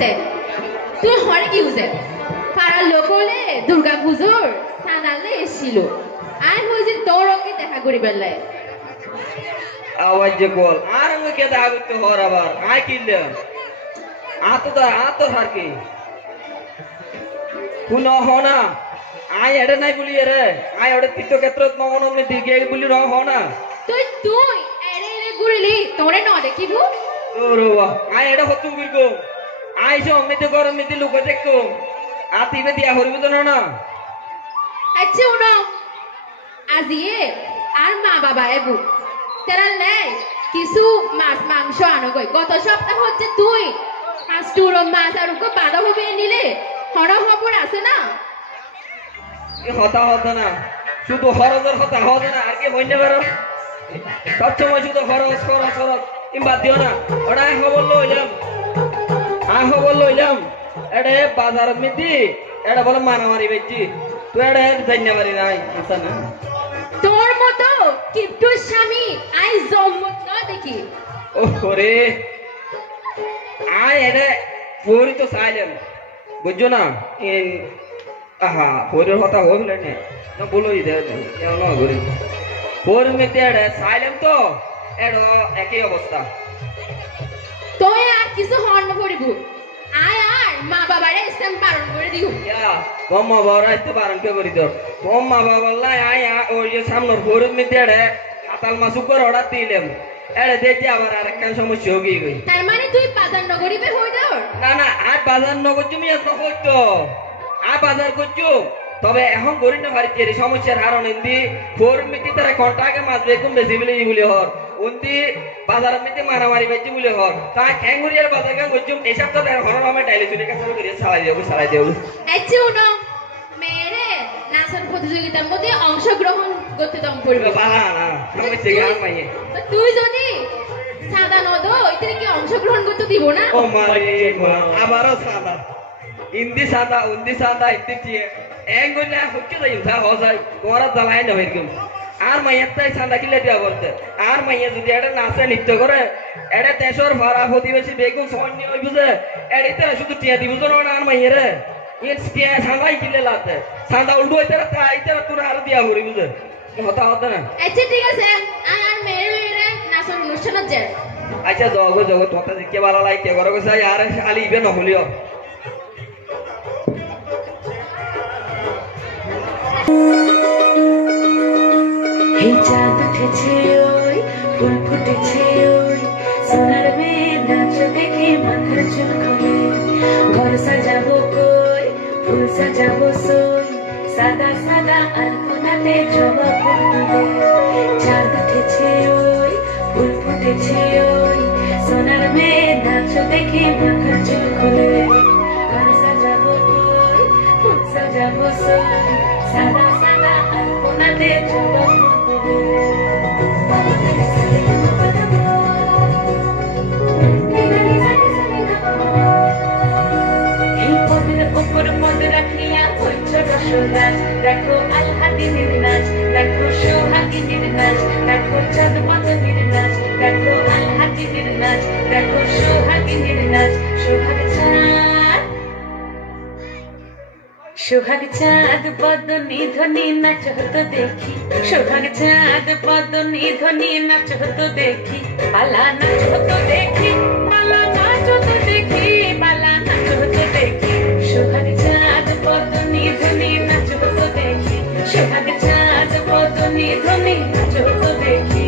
তে তুই হরে কি বুঝে পাড়ার লোক হলে দুর্গা পুজোর সানালে এসেছিল আর হয়েছে তোর ওকে দেখা করি বেলায় আওয়াজ যে বল আর আমি কে দেখা করতে হর আবার আয় কিনলে আতো হার কি কোন হনা আয় এড়ে নাই বলি রে আয় ওটা তীর্থক্ষেত্র মমনমে দিকে বলি রং হনা তুই তুই এড়ে এড়ে ঘুরিলি তোরে ন দেখিবু ওরে বাহ আয় এড়ে হতুম বিরগো আয় সে অমিতে গরম মিতে লোক দেখো আতিবে দিয়া হরিব তো না আচ্ছা উনো আজিয়ে আর মা বাবা এবু তেরা লাই কিছু মাছ মাংস আনো কই গত সপ্তাহ হচ্ছে তুই মাছ টুরো মাছ আর উকো বাঁধা হবে নিলে হরা খবর আছে না হতা না শুধু হরজের হতা হবে না আর কি হইনে পারো সবসময় শুধু খরচ কিংবা দিও না ওটা খবর লইলাম এটা বাজার মিতি এটা বলে মারামারি বেচি তুই এটা জানিয়ে পারি নাই আচ্ছা না তোর মতো কিপ্টুর স্বামী আই জম্মত না দেখি ওরে আয় এটা পরি তো চাইলাম বুঝছো না আহা পরের কথা হইলে না বলো কেমন ঘুরি পর মেতে এটা চাইলাম তো এটা একই অবস্থা তুই আর কিছু হর্ন করিব আয় আর মা বাবারে ইসলাম পালন করে দিও তোর মা বাবারা আসতে পালন কে করি তোর তোর মা বাবার লাই আয় ওই যে সামনের পর মেতে এটা আতাল মাছ উপর অর্ডার দিলাম এটা দেখছি আবার আর একটা সমস্যা হয়ে গই তার মানে তুই বাজার নগরীতে হই দাও না আর বাজার নগর তুমি এত করতো আর বাজার করছো তবে এখন করি না ভারী তেরি সমস্যার হারণ ইন্দি ফোর মিতি তারা ঘন্টাকে মাছ বেগুন বেশি বলে হর উন্দি বাজার মিতি মারামারি বেশি বলে হর তা খ্যাঙ্গুরিয়ার বাজার গান করছো এসব তো হর আমি ডাইলে চলে কাছে করে চালাই দেবো আচ্ছা উনো মেরে নাচন প্রতিযোগিতার মধ্যে অংশগ্রহণ করতে দম পড়বে বালা না আমি থেকে আর মাইয়ে তুই যদি সাদা নদ ওইতে কি অংশগ্রহণ করতে দিব না ও মারে আবারও সাদা ইন্দি সাদা উন্দি সাদা ইত্তিয়ে এঙ্গুলা হচ্ছে যাই উঠা হজাই তোরা জ্বালাই না এরকম আর মাইয়ার তাই সাদা কিলে দেওয়া বলতে আর মাইয়া যদি এটা নাচে নৃত্য করে এটা দেশের ভরা প্রতিবেশী বেগুন সৈন্য হই বুঝে এড়িতে শুধু টিয়া দিব না আর মাইয়ারে ইন টিয়া সাদাই কিলে লাতে সাদা উল্টো হইতে তাইতে তোরা আর দিয়া হরি বুঝে হতা না আচ্ছা ঠিক আছে আর মেরে লইরে নাচের অনুষ্ঠানত যায় আচ্ছা জগৎ তোতা কে ভালো লাগে কে করে কইছে আর খালি ইবে নহলিও এই চাঁদ উঠেছে ওই ফুল ফুটেছে ওই সোনার মেয়ে নাচ দেখে মাথার চুল খুলে ঘর সাজাবো কই ফুল সাজাবো সই সাদা সাদা আলপনাতে জবা ফুল তুলে চাঁদ উঠেছে ওই ফুল ফুটেছে ওই সোনার মেয়ে নাচ দেখে মাথার চুল খুলে ঘর সাজাবো কই ফুল সাজাবো সই সাদা সাদা আলপনাতে জবা দেখো আলহাদিনের নাচ দেখো সোহাগিনীর নাচ দেখো চাঁদ মাধবীর নাচ দেখো আলহাদিনের নাচ দেখো সোহাগিনীর নাচ সোহাগ চাঁদ বদনী ধ্বনি নাচ হতো দেখি সোহাগ চাঁদ বদনী ধ্বনি নাচ হতো দেখি পালা নাচ হতো দেখি পালা নাচ হতো দেখি পালা নাচ হতো দেখি সোহাগ চাঁদ বদনী ধ্বনি নাচ হতো দেখি সোহাগ চাঁদ বদনী ধ্বনি নাচ হতো দেখি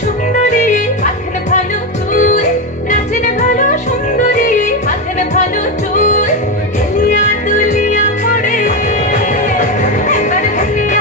সুন্দরী মাথের ভালো চুল নাচের ভালো সুন্দরী মাথের ভালো চুল হেলিয়া দুলিয়া পড়ে এবার হেলিয়া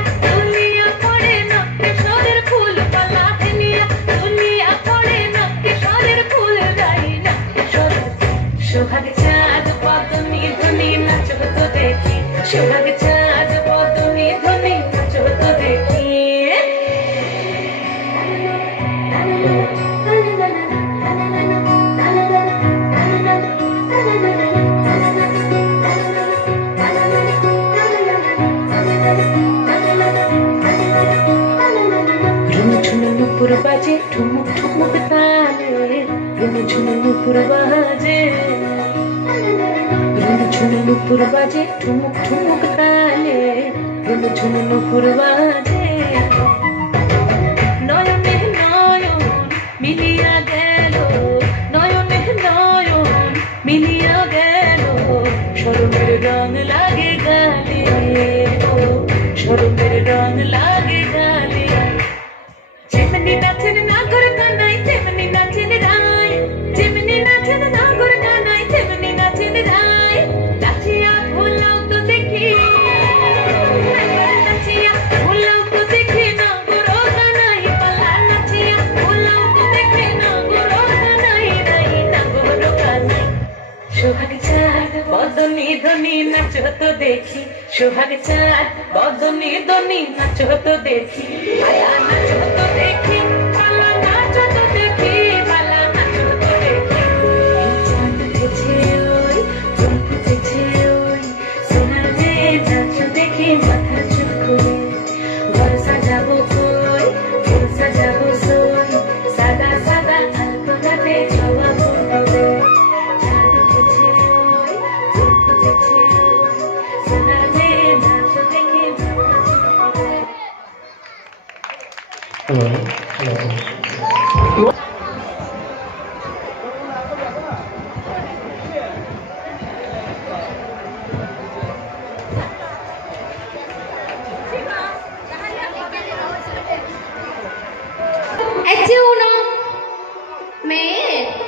নুপুর বাজে রুনু ঝুনু নুপুর বাজে ঠুমুক ঠুমুক তালে রুনু ঝুনু নুপুর বাজে নয়নে নয়ন মিলিয়া গেল নয়নে নয়ন মিলিয়া গেল শরমের রং লাগে গালে ও শরমের রং লাগে গালে যেমনি নাচেন নাগর কানাই তেমনি নাচেন রায় যেমনি নাচেন নাগর কানাই তেমনি নাচেন রায় নাচিয়া ভোলাও তো দেখি নাচিয়া ভোলাও তো দেখি নাগর কানাই পালা নাচিয়া ভোলাও তো দেখি নাগর কানাই রাই নাগর কানাই সোহাগ চাঁদ বদনি ধনি নাচো তো দেখি সোহাগ চাঁদ বদনি ধনি নাচো তো দেখি পালা নাচো তো দেখি পালা নাচো তো দেখি পালা নাচো তো দেখি চাঁদ উঠেছে ওই ফুল ফুটেছে ওই সোনার মেয়ে নাচো দেখি মাথা চুল করে ঘর সাজাবো কই ফুল সাজাবো সই সাদা সাদা আলপনাতে জবা ফুটবে চাঁদ উঠেছে ওই ফুল ফুটেছে ওই সোনার মেয়ে নাচো দেখি মাথা চুল করে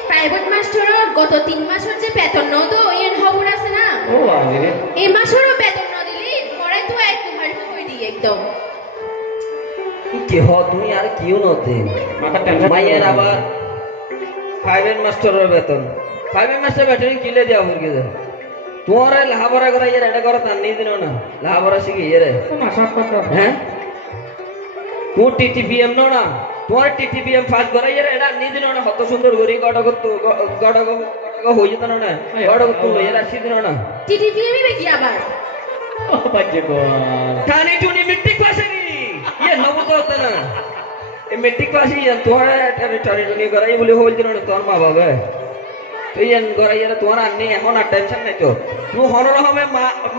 প্রাইভেট মাস্টারের গত 3 মাসের যে বেতন ন তো এর খবর আছে না ও আরে এই মাসেরও বেতন ন দিলি পরে তো একটু ভারী করে দিই একদম কি হ তুমি আর কিও নতে মাথা টেনশন মাইয়ের আবার প্রাইভেট মাস্টারের বেতন প্রাইভেট মাস্টার বেতন কিলে দেওয়া মুরগি দে তোমার লাহাবরা করা ইয়ার এটা করা তার নিয়ে দিন না লাহাবরা শিখি ইয়ারে হ্যাঁ তোমার টিটিপিএম না তোমার টিটিপিএম ফাস্ট করা ইয়ার এটা নিয়ে দিন না কত সুন্দর গরি গড় হয়ে যেত না গড় করতে ইয়ার আসি দিন না টিটিপিএম ই কি আবার ও বাজে গো টানি টুনি মেট্রিক পাস নি ইয়ে নবো তো হতো না এই মেট্রিক পাস ই তোমার টানি টুনি করাই বলে হইল দিন না তোর মা বাবা তো ইয়ান করাই ইয়ার তোমার আননি এখন আর টেনশন নাই তো তুই হরর হবে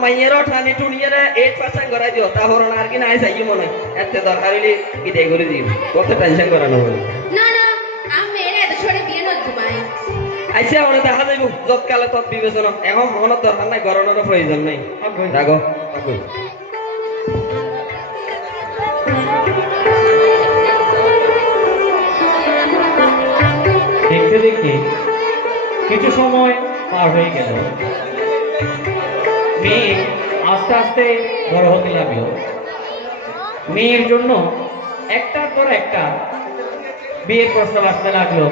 মাইয়েরও টানি টুনি ইয়ার 8% করাই দিও তা হরন আর কি নাই চাই মনে এত দরকার হইলে বিদায় করে দিই কত টেনশন করানো হবে না না আমি এর এত ছড়ে বিয়ে নয় তোমায় আইসা ওরা দেখা যাইব জব কালে তত বিবেচনা এখন মনে দরকার নাই গরনের প্রয়োজন নাই রাখো দেখতে দেখতে কিছু সময় পার হয়ে গেল মেয়ে আস্তে আস্তে বড় হতে লাগলো মেয়ের জন্য একটার পর একটা বিয়ের প্রস্তাব আসতে লাগলো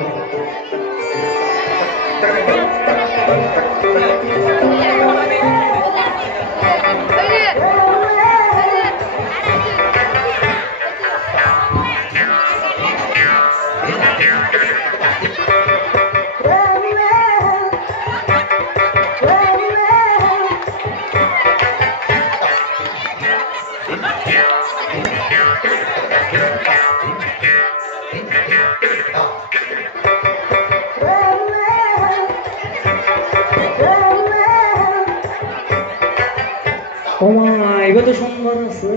ওমা এবার তো সুন্দর আছে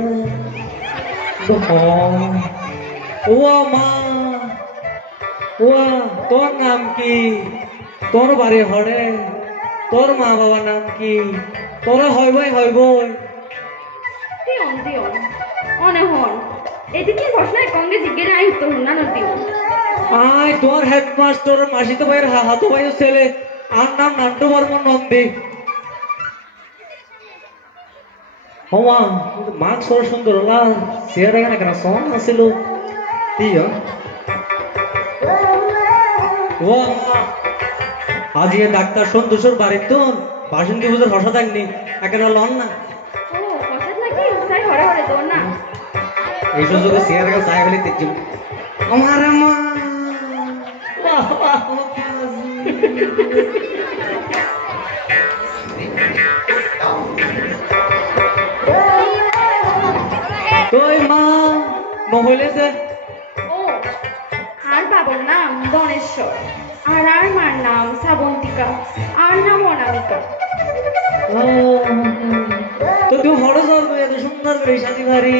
ও মা ও তোর নাম কি তোর বাড়ি হরে তোর মা বাবার নাম কি তোর হইবই দিওন দিওন অনে হন এদিকে ঘটনায় কংগ্রেস জিজ্ঞেস আই তো না না দিও আয় তোর হেডমাস্টার মাসিতো ভাইয়ের হাতো ভাইয়ের ছেলে আর নাম নান্টু বর্মন নন্দী ওমা মাস্ক সর সুন্দর লাল চেহারা কেন কেন সন আছিল দিও ও আজ এ ডাক্তার সন্তোষের বাড়ির তো বাসন্তী পুজোর হসা থাকনি একেবারে লন না ও হঠাৎ নাকি তাই হরে হরে তো না এই সুযোগে চেহারা চাই ফেলে দেখছি আমার মা বাহ বাহ কই মা মহলে যে ও আর বাবার নাম গণেশ্বর আর মার নাম অনামিকা আর নাম অনামিকা তো তুই হড়ে যাও এত সুন্দর করে সাজি ভারি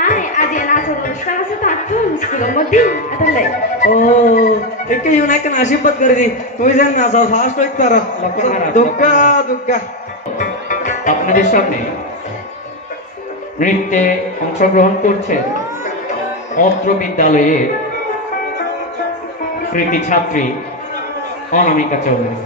আয় আজ নাচের অনুষ্ঠান আছে তো আটটো স্কুলের মধ্যে এটাই ও একে ইউন একটা আশীর্বাদ করে দি তুই যেন না যাও ফার্স্ট হইতে পারো দুগ্গা দুগ্গা আপনাদের সামনে নৃত্যে অংশগ্রহণ করছেন অত্র বিদ্যালয়ের কৃতি ছাত্রী অনামিকা চৌধুরী।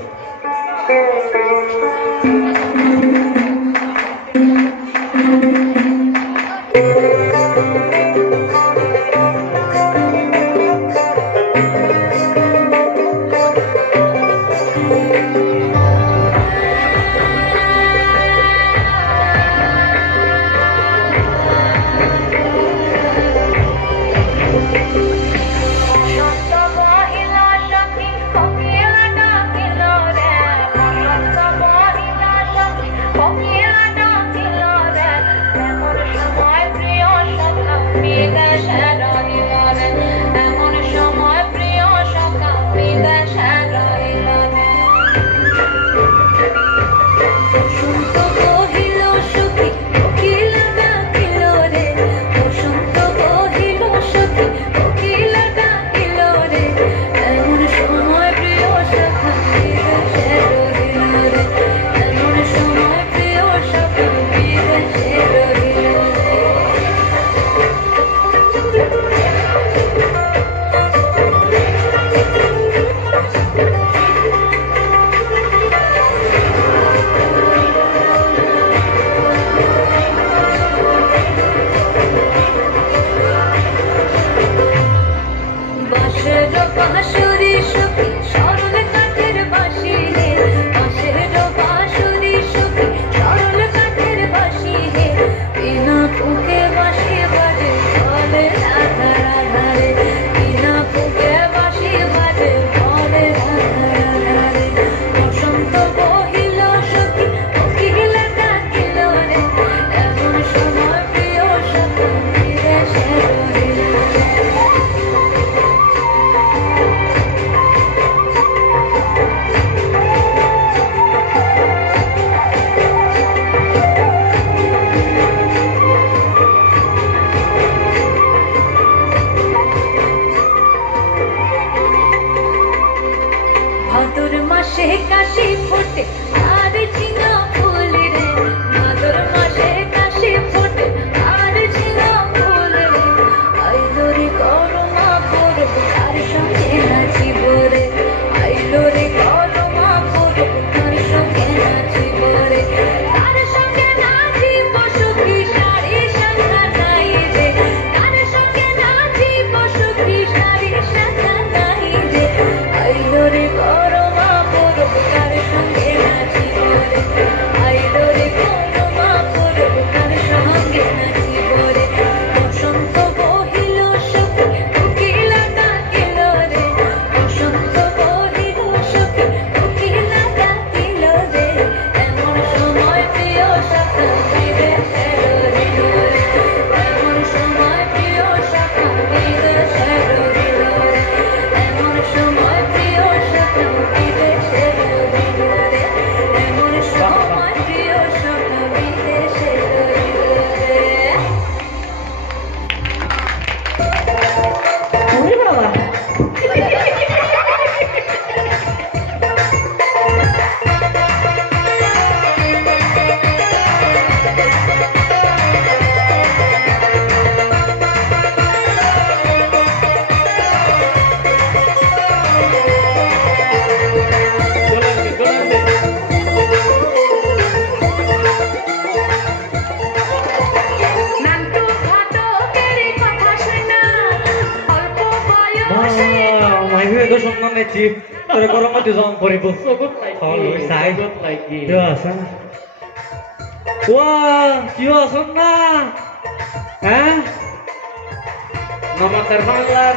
তোরে গরম দিছম পরিব সাই কিয় আছা কিয় আছন না হ্যাঁ নমস্কার বাংলার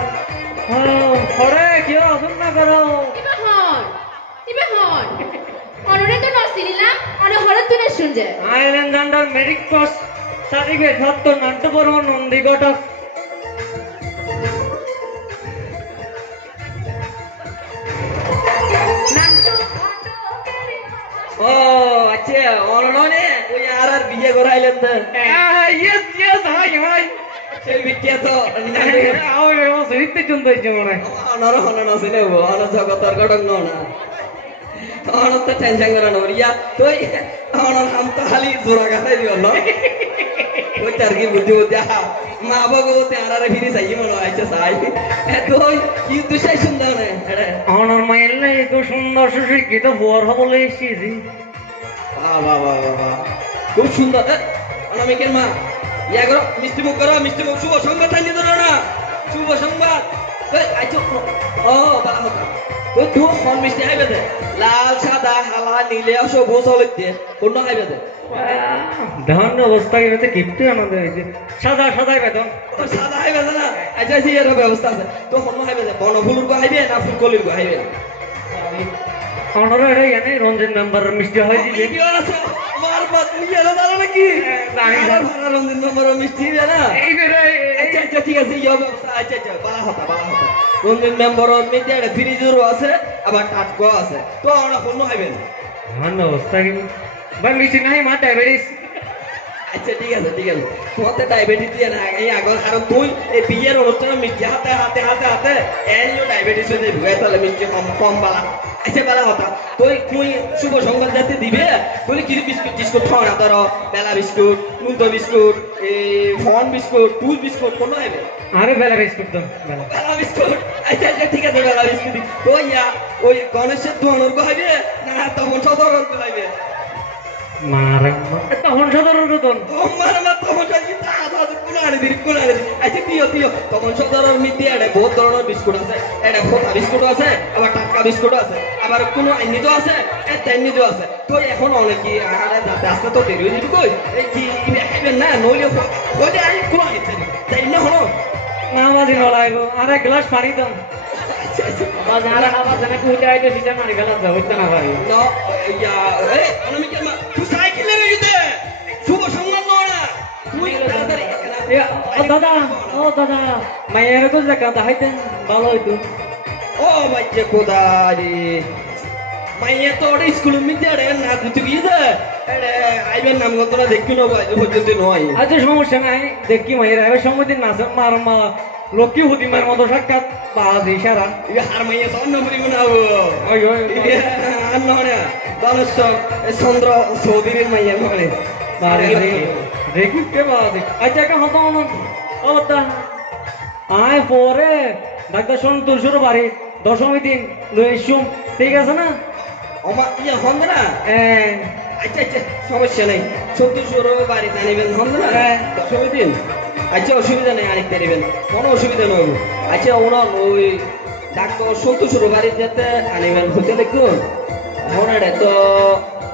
হরে কিয় আছন না করো ইবে হন অনরে তো নসিনিলা অনে হরে তুনে শুনছে আইল্যান্ড গান্ডার মেডিক পাস সার্টিফিকেট হাত তো নাট্যবর্ম নন্দীগটক আচ্ছা অননে ওই আর বিয়ে করাইলেন তো ইয়েস ইয়েস হাই হাই সেই বিখ্যাত আওরে ও সরিতে চন্দ জমনে অনর হনন আছে নে অন জগতর গডং না অন তো টেনশন করা না ইয়া তুই অনর হাম তো খালি জোড়া গাছাই দিও না ওই তার কি বুদ্ধি বুদ্ধি মা ভগবতী আরারে ফিরি চাই মনে আইছে চাই তুই কি তুই সেই সুন্দর না অনর মাইলে এত সুন্দর সুশিক্ষিত বর হবলে এসেছি বাহ বাহ বাহ বাহ খুব সুন্দর অনামিকের মা ইয়া করো মিষ্টি মুখ করো মিষ্টি মুখ শুভ সংবাদ জানিয়ে ধরো না শুভ সংবাদ আচ্ছা ও বালা হতো তুই ফোন মিষ্টি হাইবে দে লাল সাদা হালা নীলে সবুজ হলুদ দিয়ে কোন হাইবে দে ধান অবস্থা কি গিফট আমাদের হইছে সাদা সাদাই বেতন ও সাদা হাইবে না আচ্ছা আচ্ছা এর ব্যবস্থা আছে তো কোন হাইবে দে বনফুলুর গো হাইবে না ফুলকলির গো হাইবে অনর এটা জানে রঞ্জন মেম্বার মিষ্টি হয় দিবে কি আছে আমার বাদ নিয়ে এলো দাঁড়া নাকি জানি না। ভালো রঞ্জন নম্বর মিষ্টি না এই বেরে আচ্ছা আচ্ছা ঠিক আছে ইয়ে ব্যবস্থা আচ্ছা আচ্ছা বালা হতা রঞ্জন মেম্বার মিডিয়া একটা ফ্রিজেরও আছে আবার টাটকাও আছে তো আমরা কোনো হাইবে না ধান অবস্থা কি ভাই মিষ্টি নাই মা ডায়াবেটিস আচ্ছা ঠিক আছে তোমাতে ডায়াবেটিস দিয়ে না এই আগর কারণ তুই এই বিয়ের অনুষ্ঠানে মিষ্টি হাতে হাতে হাতে হাতে এনিও ডায়াবেটিস হয়ে যাবে তাহলে মিষ্টি কম কম বালা আচ্ছা বালা হতা তুই শুভ সংবাদ যাতে দিবে তুই কি বিস্কুট টিস্কুট খাও না ধরো বেলা বিস্কুট মুলতো বিস্কুট এই ফন বিস্কুট টুল বিস্কুট কোনো হবে আরে বেলা বিস্কুট তো বেলা বেলা বিস্কুট আচ্ছা আচ্ছা ঠিক আছে বেলা বিস্কুট তো ইয়া ওই গণেশের দোয়ানোর গো হবে না তখন সদর হবে মারে তখন সদর রতন তোমার না তখন কি দাদা কোনারে দিই আচ্ছা দিও তখন সদরের মধ্যে একটা বহুত ধরনের বিস্কুট আছে একটা ফোটা বিস্কুট আছে আবার টাটকা বিস্কুট আছে আবার কোনো আইনিজ আছে তেমনিজ আছে তো এখন অনেক কি আরে আস্তে তো দেরি হয়ে যাবে কই এই কি খাইবেন না নইলে ওই আই কোনো আইতে তাই না হলো না বাজি লড়াইবো আরে গ্লাস পানি দাম আচ্ছা আচ্ছা বাজারে খাবার জানা কুইতে আইতে সিটা মারি গেল যা হইতে না পারি না ইয়া এই অনামিকের মা তুই সাইকেলে রেখে শুভ সংবাদ না তুই তাড়াতাড়ি ও দাদা মায়ের তো জায়গা দাইতেন ভালো হইতো ও বাচ্চা কোদারি মাইয়া তো ওটা স্কুলের মধ্যে আরে না দিতে গিয়েছে আরে আইবেন নাম গত না দেখি না ভাই পর্যন্ত নয় আচ্ছা সমস্যা নাই দেখি মায়ের আবার সময় দিন নাচ মার মা লক্ষ্মী হুদিমার মতো সাক্ষাৎ বাজ ইশারা ইয়ে আর মাইয়া তো অন্য পরিমাণ আবো ওই ওই আর নয় বালেশ্বর চন্দ্র চৌধুরীর মাইয়া নয় দেখি কে বাজ আচ্ছা একটা হতো ও তা আয় পরে ডাক্তার শুন তোর শুরু বাড়ি দশমী দিন লই শুম ঠিক আছে না আমার ইয়ে হন না হ্যাঁ আচ্ছা আচ্ছা সমস্যা নেই 14 বাড়িতে আনিবেন হন না দশমী দিন আচ্ছা অসুবিধা নেই আনিতে নেবেন কোনো অসুবিধা নয় আচ্ছা ওনার ওই ডাক্তার 14 বাড়িতে যেতে আনিবেন হতে দেখুন মনে তো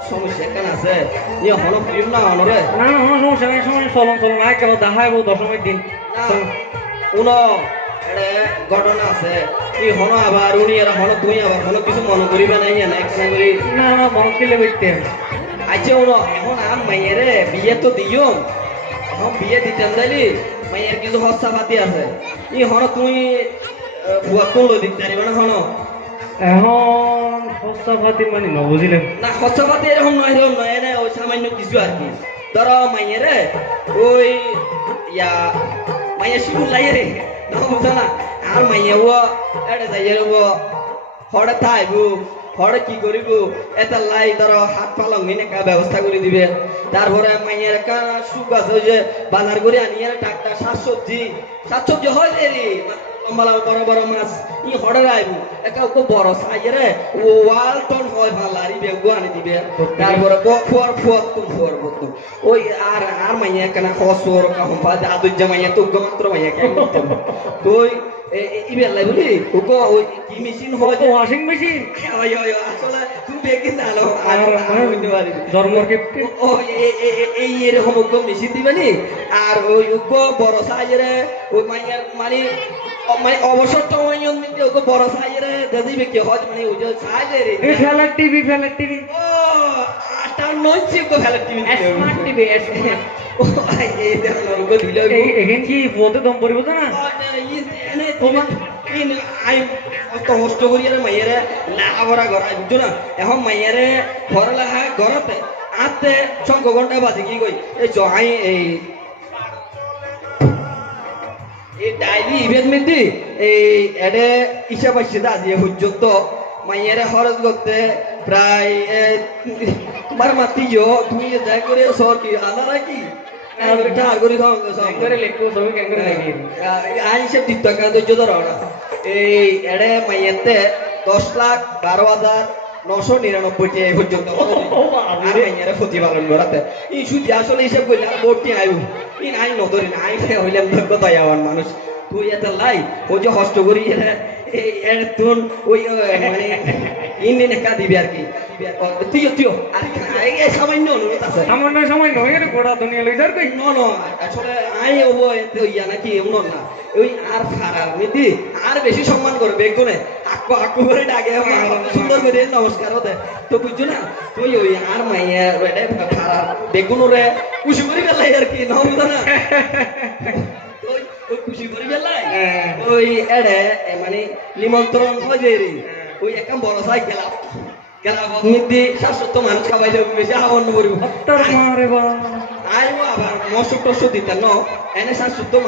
সমস্যা কেন আছে ইয়ে হন প্রিয় না অনরে না না কোনো সমস্যা নাই সময় চলন চলন আয় কেবল দেখাইবো দশমীর দিন উনো এটা ঘটনা আছে এই হন আবার উনি আর হন তুই আবার হন কিছু মনে করিবে নাই না একখানা করি না না মন কিলে বইতে আচ্ছা উনো এখন আম মাইয়েরে বিয়ে তো দিও এখন বিয়ে দিতেন যাইলি মাইয়ের কিছু হস্তা পাতি আছে ই হন তুই ভুয়া তুলো দিতে পারিবে না হন এখন সস্তা ফাতি মানে ন বুঝিলেন না হস্তা পাতি এরকম নয় না ওই সামান্য কিছু আর কি ধরো মাইয়েরে ওই ইয়া মাইয়া শিবুর লাইয়ে রে না বুঝা না আর মাইয়া ও এটা যাইয়ে ও হড়ে থাইবো হড়ে কি করিব এটা লাই ধরো হাত পালং নিয়ে কা ব্যবস্থা করে দিবে তারপরে মাইয়ের একটা সুখ আছে ওই যে বাজার করে আনিয়ে টাকা শাকসবজি হয় রে লম্বা বড় বড় মাছ ই হড়ে রাইবো একটা বড় সাইয়ে ও ওয়াল টন হয় ভালারি বেগু আনি দিবে তারপরে ফুয়ার ওই আর মাইয়া কেনা খসর কাহম পা আদুজ মাইয়া তো মাত্র মাইয়া কেন তুই ইবেল লাই বলি ওকো ওই কি মেশিন হয় ওয়াশিং মেশিন আসলে তুমি দেখি জানো আর ধর্মর গিফট ও এই এরকম ওকো মেশিন দিবেনি আর ওই ওকো বড় সাইজের ওই মাইয়ার মানে অবসর টমাইন দিতে ওকো বড় সাইজের দিবে কি হয় মানে ওই যে সাইজের এই ফেলার টিভি ও আটা নইছে ওকো ফেলার টিভি স্মার্ট টিভি ও এই দেখো ওকো দিলে এখান কি বলতে দম পড়িব তো না আই অত কষ্ট করি আর মাইয়ারে লাভরা গড়াই বুঝছো না এখন মাইয়ারে পড়ালেখা গড়াতে আতে শঙ্খ ঘন্টা বাজে কি কই এই জহাই এই ডাইলি ইভেন্ট মিটি এই এডে হিসাব আসছে আজি পর্যন্ত মাইয়ারে খরচ করতে প্রায় তোমার মাতিও তুমি যাই করে সর কি আনা নাকি এই এডে মাইয়াতে 10,12,999 এই পর্যন্ত মাইয়ারে প্রতিপালন করাতে ই শুধু আসলে হিসাব করলে ভর্তি আইব ই নাই নদরি নাই হইলাম দক্ষতায় আমার মানুষ তুই এত লাই ও যে হস্ত করি এই এর তুন ওই মানে ইন্ডিয়ান একা দিবি আর কি তুইও আর এই সামান্য অনুরোধ আছে সামান্য এর গোড়া দুনিয়া লই যার কই আসলে আই হবো এতে ইয়া নাকি এমন না ওই আর খারাপ নিদি আর বেশি সম্মান করবে বেগুনে আকু আকু করে ডাকে সুন্দর করে নমস্কার হতে তো বুঝছো না তুই ওই আর মাইয়া খারাপ বেগুনরে খুশি করি বেলাই আর কি না বুঝো না ওই খুশি করি বেলাই ওই এড়ে মানে নিমন্ত্রণ হয়ে রে ওই একটা বড় সাই গেলাম নিদি 700 মানুষ খাবাই যাবে বেশি আবন্ন করিব আইব আবার মশক টসক দিতেন ন এনে 700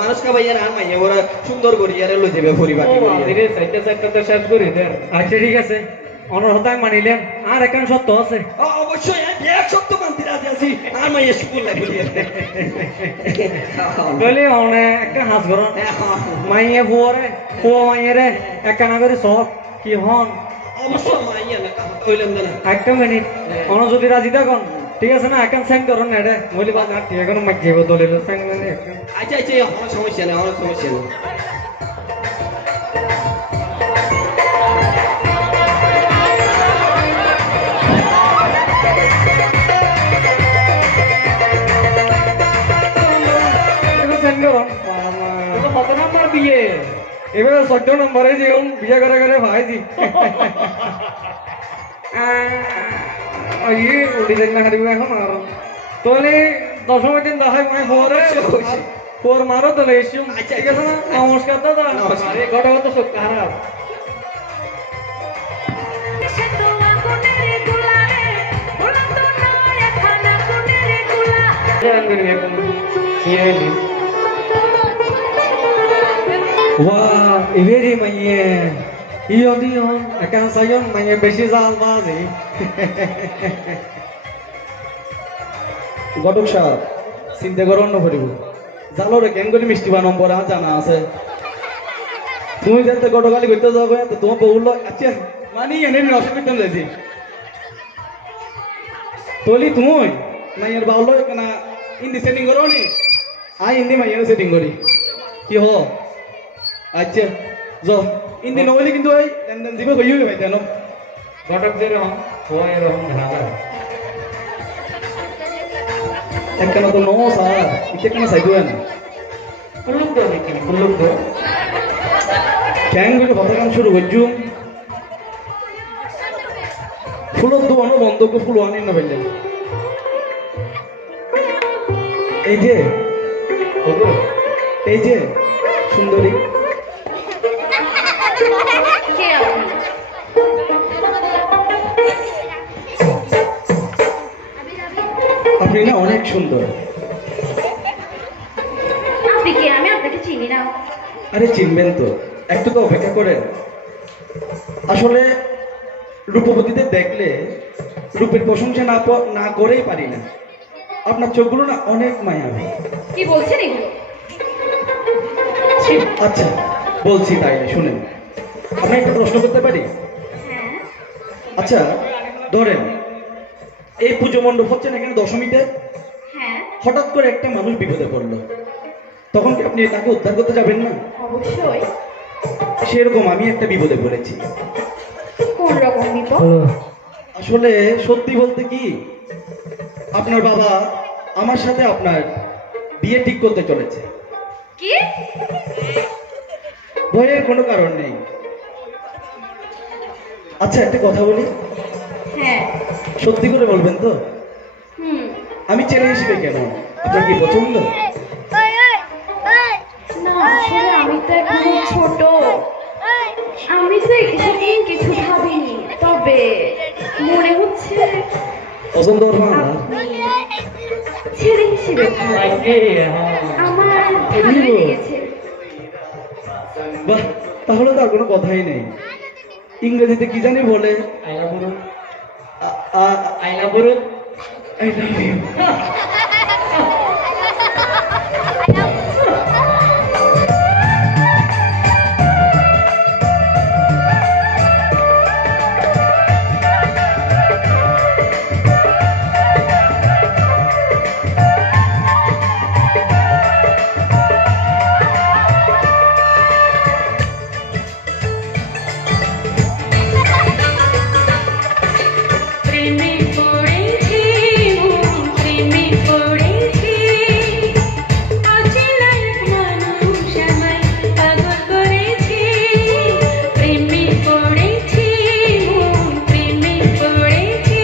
মানুষ খাবাই আর মাইয়া ওরা সুন্দর করি আর লই যাবে পরিবার শেষ করি আচ্ছা ঠিক আছে অনর্হতায় মানিলেন আর এখন সত্য আছে অবশ্যই এক সত্য মানতে রাজি আছি আর মাইয়া স্কুল লাগবে বলি অনেক একটা হাস ঘর মাইয়া ফুয়া মাইয়ারে একটা না করে সব কি হন অবশ্যই মাইয়া না কইলাম না একটা মিনিট অন যদি রাজি থাকুন ঠিক আছে না এখন স্যাং করুন না রে বলি বাদ না ঠিক এখন মাইক যাব দলিল স্যাং মানে আচ্ছা আমার সমস্যা নেই কত নম্বর বিয়ে এবার 14 নম্বরে যে বিয়ে করে ভাইজি উঠি দেখ না হারিব এখন আর তোলে 10 দিন দেখাই মই ফোর মারো তোলে এসিও ঠিক আছে না নমস্কার দাদা আরে ঘটে তো সব খারাপ wah ini mainnya iya dia akan saya mainnya besi salma sih ঘটক সাহেব চিন্তা করো অন্য করিব জালোরে কেন করে মিষ্টি বা নম্বর আমার জানা আছে তুমি যাতে গতকালি করতে যাবে তো তোমার বউল আচ্ছা মানে এনে অসুবিধা যাইছি তলি তুমি মাইয়ের বাউল কেনা ইন্দি সেটিং করো নি আই ইন্দি মাইয়ের সেটিং করি কি হ আচ্ছা যাও ইন্দি নহলে কিন্তু ওই লেনদেন দিবে হইবে ভাই কেন ঘটক যেরকম হয় এরকম ধারা একখানা তো নও স্যার এটা কেন চাইবেন কুলুক দো নাকি কুলুক দো ক্যাং করে ভদ্রকাম শুরু করছু ফুলত তো অন্য বন্ধকে ফুল আনি না পাইলেন এই যে সুন্দরী আপনি না অনেক সুন্দর আপনি কি আমি আপনাকে চিনি না আরে চিনবেন তো একটু তো অপেক্ষা করেন আসলে রূপবতীদের দেখলে রূপের প্রশংসা না করেই পারি না আপনার চোখগুলো না অনেক মায়াবী কি বলছেন এগুলো আচ্ছা বলছি তাই শুনেন আমি একটা প্রশ্ন করতে পারি হ্যাঁ আচ্ছা ধরেন এই পুজো মণ্ডপ হচ্ছে না এখানে দশমীতে হ্যাঁ হঠাৎ করে একটা মানুষ বিপদে পড়লো তখন কি আপনি তাকে উদ্ধার করতে যাবেন না অবশ্যই সেরকম আমি একটা বিপদে পড়েছি কোন রকম বিপদ আসলে সত্যি বলতে কি আপনার বাবা আমার সাথে আপনার বিয়ে ঠিক করতে চলেছে কি ভয়ের কোনো কারণ নেই আচ্ছা একটা কথা বলি হ্যাঁ সত্যি করে বলবেন তো আমি ছেলে হিসেবে কেন আপনার কি পছন্দ না আসলে আমি তো এখন ছোট আমি তো এসব নিয়ে কিছু ভাবিনি তবে মনে হচ্ছে পছন্দ ওর মা না? ছেলে হিসেবে আগে, হ্যাঁ। আমার ভালো লেগেছে। বাহ, তাহলে তো আর কোনো কথাই নেই। ইংরেজিতে কি জানি বলে? আইলা বুরুত, আ- আ- আইলা বুরুত। I love you. প্রেমে পড়েছি মন, প্রেমে পড়েছি, অচেনা এক মানুষ আমায় পাগল করেছে। প্রেমে পড়েছি মন, প্রেমে পড়েছি,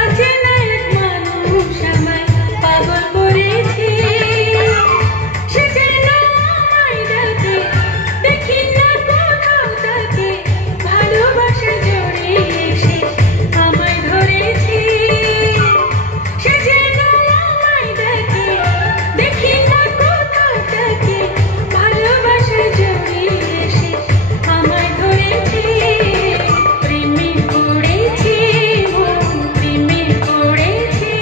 অচেনা এক মানুষ আমায় পাগল করেছে। সে যেন আমায় ডাকে, দেখি না কোথাও তাকে, ভালোবাসার জোরে এসে আমায় ধরেছে। সে যেন আমায় ডাকে, দেখি না কোথাও তাকে, ভালোবাসার জোরে এসে আমায় ধরেছে। প্রেমে পড়েছি মন, প্রেমে পড়েছি,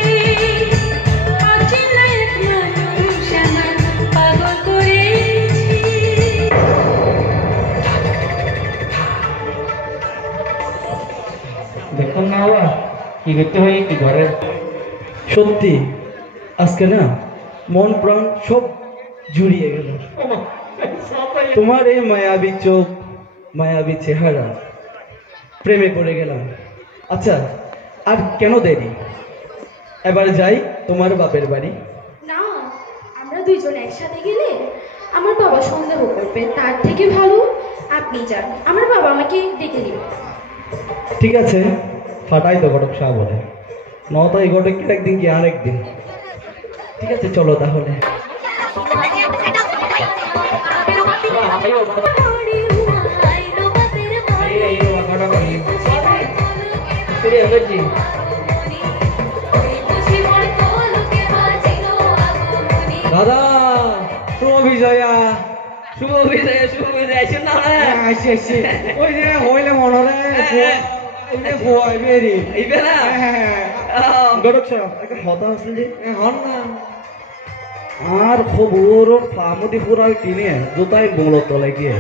অচেনা এক মানুষ আমায় পাগল করেছে। দেখুন না বাবা, কি করতে হয় কি ঘরে। সত্যি আজকে না মন প্রাণ সব জুড়িয়ে গেল তোমার এই মায়াবী চোখ, মায়াবী চেহারা, প্রেমে পড়ে গেলাম। আচ্ছা, আর কেন দেরি, এবার যাই তোমার বাপের বাড়ি। না, আমরা দুইজন একসাথে গেলে আমার বাবা সন্দেহ করবে, তার থেকে ভালো আপনি যান, আমার বাবা আমাকে ডেকে নেবে। ঠিক আছে, ফাটাই তো ঘটক সাহ বলে, নয়তো এই ঘটক কি একদিন কি আর একদিন। ঠিক আছে, চলো তাহলে। দাদা, শুভ বিজয়া। শুভ বিজয়, শুভ বিজয়, আইসুন না আসছি আসছি, ওই যে হইলে মনরে ভয় বেরি এইবে না গরক সাহেব একটা কথা আছে যে হন না আর খবর ফামদি ফুরাল কিনে জোতাই বংলো তলে গিয়ে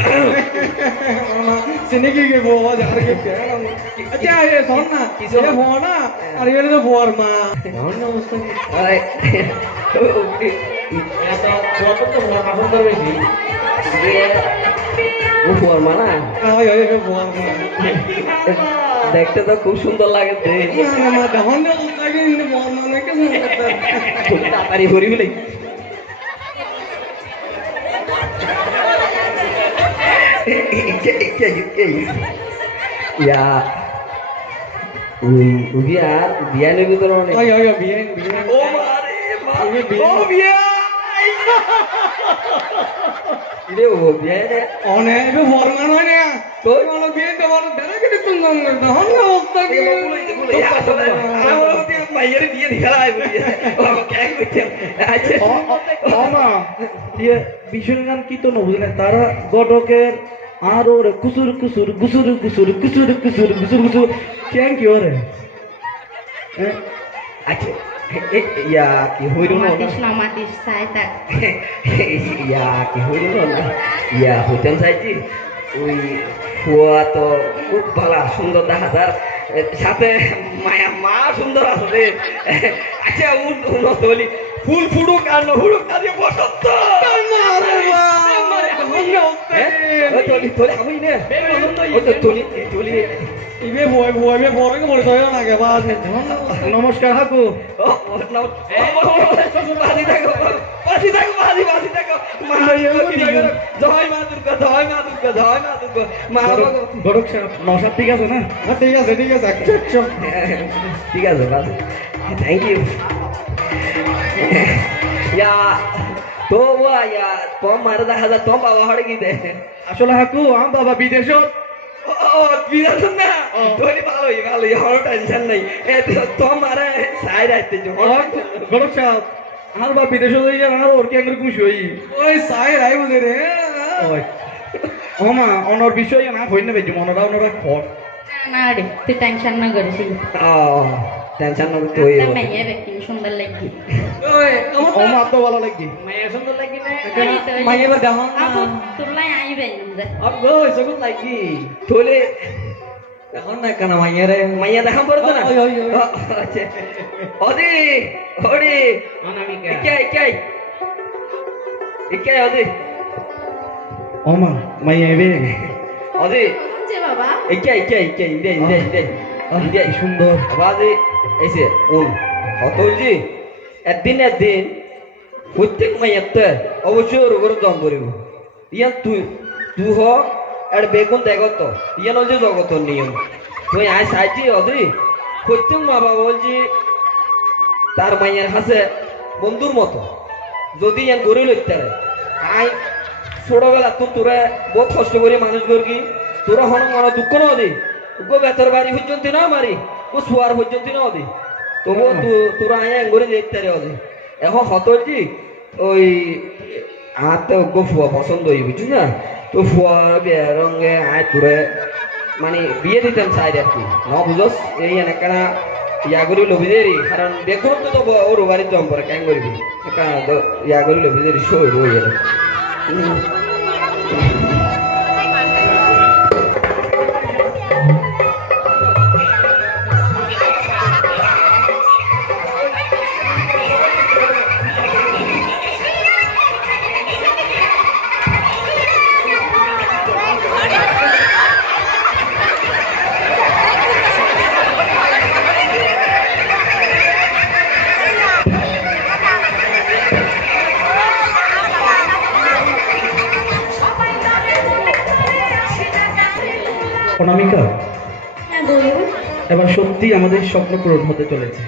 চিনি কি গেবো যার কে আচ্ছা এ শোন না কিছু হো না আর এর তো বর মা হন না অবস্থা বর মা না আয় আয় বর মা দেখতে তো খুব সুন্দর লাগে হন না অবস্থা কিন্তু বর মা নাকি খুব তাড়াতাড়ি হরি বলে Ya, biar biar lebih terus nih. ayo ayo bien bien Oh mari, oh biar. Ini oh biar deh. অনে এটা ফরমান হয় না তো বলো বিয়ে তো বলো দাদা কি তুমি না হন না অবস্থা কি মাইয়ের বিয়ে দিখালাই বলি ও কেন করছে আচ্ছা মামা দিয়ে বিষ্ণু গান কি তো না বুঝলেন তারা গটকের আর ওর কুসুর কুসুর গুসুর গুসুর কুসুর কুসুর গুসুর গুসুর কেন কি ওরে আচ্ছা ya কি হইল না মাতিস চাই তাক ya কি হইল না ya হইতাম চাইছি ওই ফুয়া তো খুব ভালো সুন্দর দেখা তার সাথে মায়া মা সুন্দর আছে রে আচ্ছা বলি ফুল ফুটুক আর না ফুটুক কাজে বসন্ত তোলি তোলি আমি নে তোলি তোলি ইবে ভয় ভয় বে বড় কে বলে না কে বাদ নমস্কার হাকু বাজি থাকো বাজি থাকো বাজি বাজি থাকো জয় মা দুর্গা জয় মা দুর্গা জয় মা দুর্গা মা গরক নসাদ ঠিক আছে না ঠিক আছে ঠিক আছে ঠিক আছে বাস থ্যাংক ইউ ইয়া তো ইয়া তো মারা দেখা যা তো বাবা হড়ে গিয়ে আসলে হাকু আম বাবা বিদেশত ও বিরাজন না তোরি ভালোই ভালোই হলো টেনশন নাই এ তোমার সাইড আইতে যে গরম সাহেব আর বা বিদেশ হয়ে যাবে আর ওর কি আঙ্গুল খুশি হই ওই সাই রাই বুঝে রে ওই ওমা অনর বিষয় না হই না বেজু মনরা অনরা খট না রে তুই টেনশন না করিস ও টেনশন না তুই একটা মেয়ে দেখতে সুন্দর লাগছে ওই ওমা তো ভালো লাগি মায়ের সুন্দর লাগি না এই তো, এই মায়ের দেহ আপু তোর লাই আইবে না আব্বু সগুন লাগি তোলে এখন না কেন মায়ের মাইয়া দেখা পড়তো না ওই, ওই, ওই। আচ্ছা ওদি ওডি অনামিকা ইকাই ওদি ওমা মাই এবে ওদি যে বাবা ইকাই ইদে সুন্দর আবাদে এসে ওন হতলজি একদিন প্রত্যেক মাইয়াতে অবশ্যই রোগের দম করিব ইয়ান তুই হ আর বেগুন দেখত ইয়ান হচ্ছে জগতর নিয়ম তুই আয় সাইজি অদি প্রত্যেক মা বাবা বলছি তার মাইয়ার হাসে বন্ধুর মতো যদি ইয়ান গড়ে লইতে আয় ছোটবেলা তো তোরা বহুত কষ্ট করে মানুষ করবি তোরা হন মনে দুঃখ না দি গো বেতর বাড়ি পর্যন্ত না মারি ও শুয়ার পর্যন্ত না দি তবু তোরা আয় করে দেখতে রে অদি এখন হতজি ওই হাতে গো ফুয়া পছন্দ হই বুঝছি না তো ফুয়া বিয়ে রঙে আয় তোরে মানে বিয়ে দিতাম চাই আর কি ন বুঝস এই এনেকানা ইয়া করি লবি দেরি কারণ বেগুন তো ওর বাড়ির জম পরে কেন করবি ইয়া করি লবি দেরি শোয় বই অনামিকা হ্যাঁ বলুন এবার সত্যি আমাদের স্বপ্ন পূরণ হতে চলেছে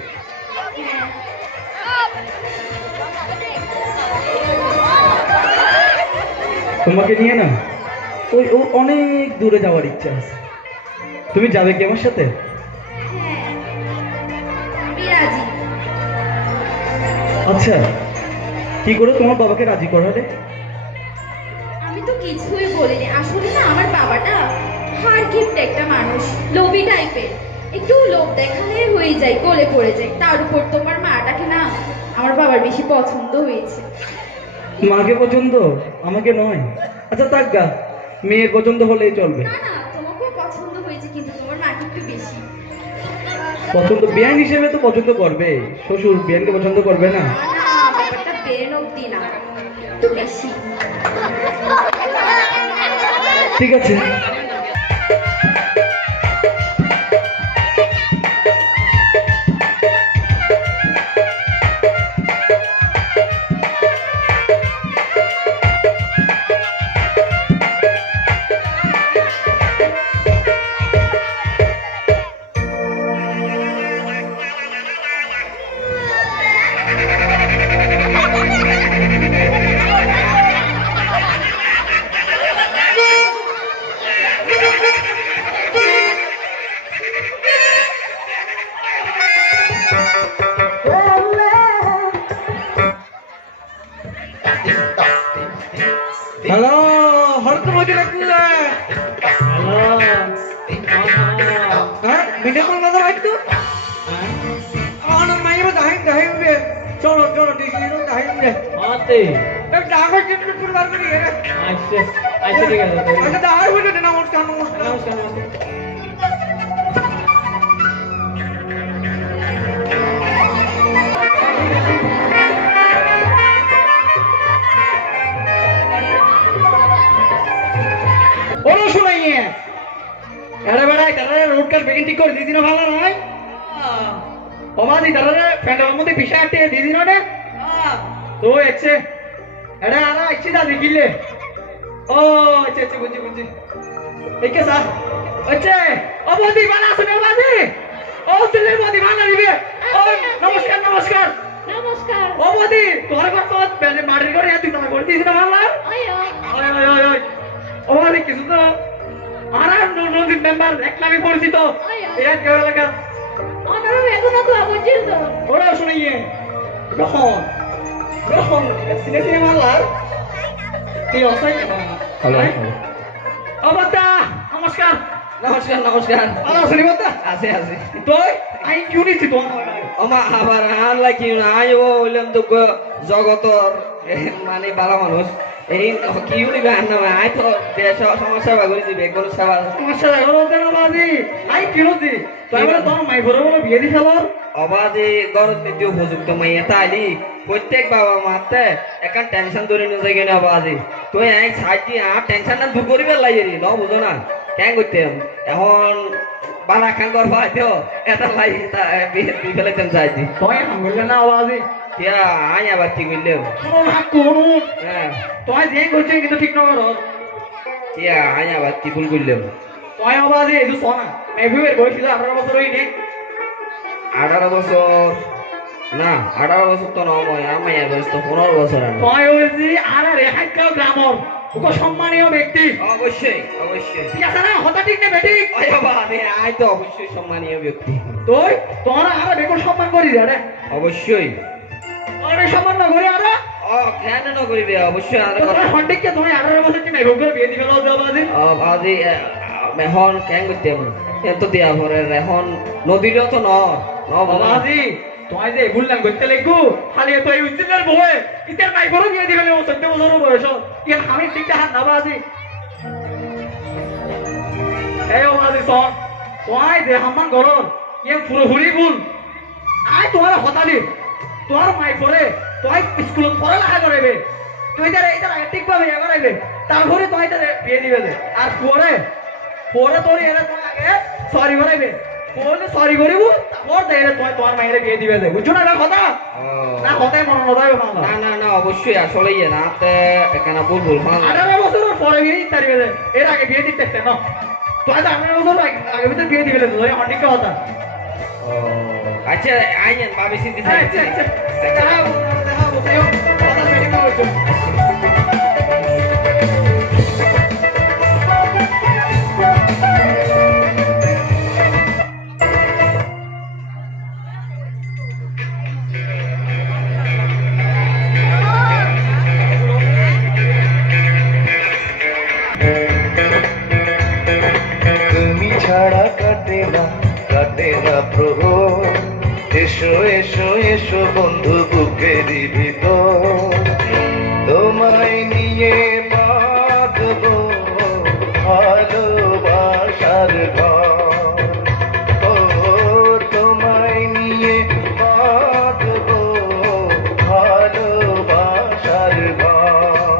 তোমাকে নিয়ে না ওই ও অনেক দূরে যাওয়ার ইচ্ছা আছে তুমি যাবে কি আমার সাথে আমি রাজি আচ্ছা কি করে তোমার বাবাকে রাজি করালে আমি তো কিছুই বলিনি আসলে না আমার বাবাটা হার গিফট একটা মানুষ লোভী টাইপের একটু লোভ দেখালে হয়ে যায় গলে পড়ে যায় তার উপর তোমার মাটাকে না আমার বাবার বেশি পছন্দ হয়েছে মাকে পছন্দ আমাকে নয় আচ্ছা তাক গা মেয়ের পছন্দ হলেই চলবে না না তোমাকেও পছন্দ হয়েছে কিন্তু তোমার মাকে একটু বেশি পছন্দ বিয়ান হিসেবে তো পছন্দ করবে শ্বশুর বিয়ানকে পছন্দ করবে না না না ব্যাপারটা বেন অব্দি না একটু বেশি ঠিক আছে হ্যালো হরত মজা লাগলে হ্যাঁ ভিডিও কল না দাও একটু মাইবা দাহিন দাহিন রে চলো চলো ডিগ্রি রো দাহিন রে আতে ডাঙর চিন্তা করে বার করি রে আচ্ছা আচ্ছা ঠিক আছে আচ্ছা দাঁড় হইলো না নমস্কার নমস্কার নমস্কার ওরা শোনাইয়ে এরা বেড়াই তারা রোড কার বেগিন ঠিক করে দিদি না ভালো নয় অবাদি তারা ফ্যান্ডার মধ্যে পিছা আটে দিদি না রে তো এসে এরা আরা এসে দা দেখিলে ও আচ্ছা আচ্ছা বুঝি বুঝি একে স্যার আচ্ছা অবাদি বানা শুনে অবাদি ও তুলে অবাদি বানা দিবে ও নমস্কার নমস্কার নমস্কার অবাদি তোর কত বাড়ির ঘরে তুই তারা করে দিস না ভালো আয়ো ওই ওই ওই ওই অবাদি কিছু তো আরাম নদীর মেম্বার এক নামে পরিচিত এরা কেউ এলাকা আমারও এখনো তো অবশ্যই তো ওরা শুনিয়ে গ্রহণ গ্রহণ সিনেসি মাল্লার কি অসাই হ্যালো অবতা নমস্কার নমস্কার নমস্কার ভালো আছেন বতা আছে আছে তুই আই কিউ নিছি তো আমা আবার আর লাগি না আইব হইলাম তো জগতর মানে বালা মানুষ এই কি উনি গান না আই তো দেশ সমস্যা বাগরি দিবে গরু সেবা সমস্যা দেখো কেন বাজি আই কিউ নিছি তুই বলে তোর মাই বড় বড় বিয়ে দিছ অবাধে গরত নিতে উপযুক্ত মাইয়া তাইলি প্রত্যেক বাবা মাতে এখন টেনশন ধরে নিয়ে যাই না বাজি তুই এক সাইডি আর টেনশন না দূর করিবে লাগে রে ন বুঝো না কেন করতেম এখন বালা খান কর ভাই তো এটা লাগি তা বিয়ে দি ফেলেছেন সাইডি তুই হামলে না বাজি তিয়া আই আবার কি বললেও কোন না কোন হ্যাঁ তুই যে করছিস কিন্তু ঠিক না কর তিয়া আই আবার কি ভুল করলেও তুই বাজি এই যে সোনা মেভিবের বয়স ছিল 18 বছর হইনি 18 বছর না 18 বছর তো নয় আমার বয়স তো 15 বছর আর তুই বলছি আর রেহাই কেউ গ্রামর ওকে সম্মানীয় ব্যক্তি অবশ্যই অবশ্যই ঠিক আছে না হতা ঠিক না বেটি আয় বাবা আই তো অবশ্যই সম্মানীয় ব্যক্তি তুই তোরা আর বেকুল সম্মান করি রে অবশ্যই আর সম্মান না করে আর ও কেন না করিবে অবশ্যই আর তোরা হন্ডিককে তুমি 18 বছর কি মেঘম করে বিয়ে দিবে দাও বাজি বাজি এখন কেন করতেম এত দিয়া পরে এখন নদীরও তো ন বাবাজি তুই যে ভুললাম করতে লাগবো খালি তো এই উজ্জিনের বয়ে ইতার মাই বড় বিয়ে দিবে 14 বছর বয়স ইয়া আমি ঠিকটা হাত না বাজি এই বাজি সন তুই যে হামান গরর ইয়া পুরোপুরি ভুল আই তোমার হতালি তোর মাই পরে তুই স্কুলত পড়ালেখা করাইবে তুই তার এইটা ঠিক ভাবে ইয়া করাইবে তারপরে তুই তার বিয়ে দিবে আর পরে পরে তোর এরা তোর আগে সরি করাইবে বলে সরি করিব তারপর দেরে তুই তোমার মাইরে বিয়ে দিবে বুঝছো না কথা না কথাই মনে নদাইও না না না অবশ্যই আসলে ইয়ে না এখানে ভুল ভুল 18 বছর পরে বিয়ে দিতে পারবে এর আগে বিয়ে দিতে না তুই তো 18 বছর আগে ভিতরে বিয়ে দিবে তুই অনেক কথা আচ্ছা আইন ভাবি চিন্তি আচ্ছা আচ্ছা দেখা বসেও কথা মেডিকেল করছো তুমি ছাড়া কাটে না প্রভু এসো এসো এসো বন্ধু বুকের ভিতর তোমায় নিয়ে বাঁধবো ভালোবাসার ঘর ও তোমায় নিয়ে বাঁধবো ভালোবাসার ঘর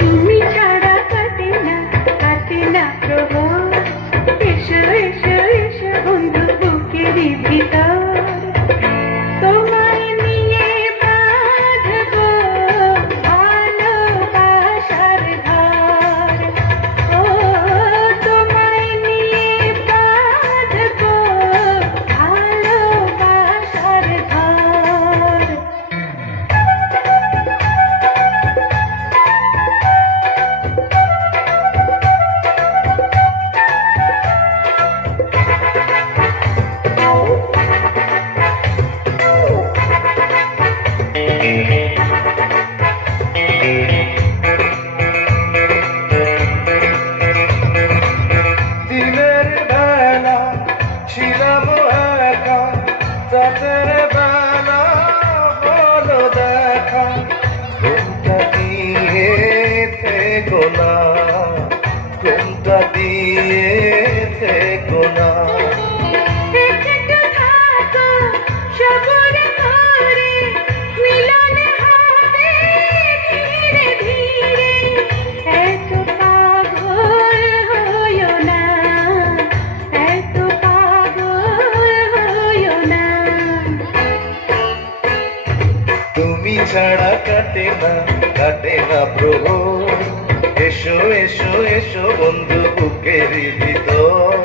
তুমি ছাড়া কাটে না প্রভু এসো এসো এসো বন্ধু বুকের ভিতর তোমায় নিয়ে বাঁধবো ভালোবাসার ঘর ও তোমায় নিয়ে বাঁধবো ভালোবাসার ঘর দিনের বেলা ছিলাম একা রাতের বেলা হলো দেখা ঘুমটা দিয়ে থেকো না ঘুমটা দিয়ে থেকো না একটু থাকো সবর করে মিলন হবে ধীরে ধীরে এত পাগল হইও না এত পাগল হইও না তুমি ছাড়া কাটে না প্রভু এসো এসো এসো বন্ধু বুকের ভিতর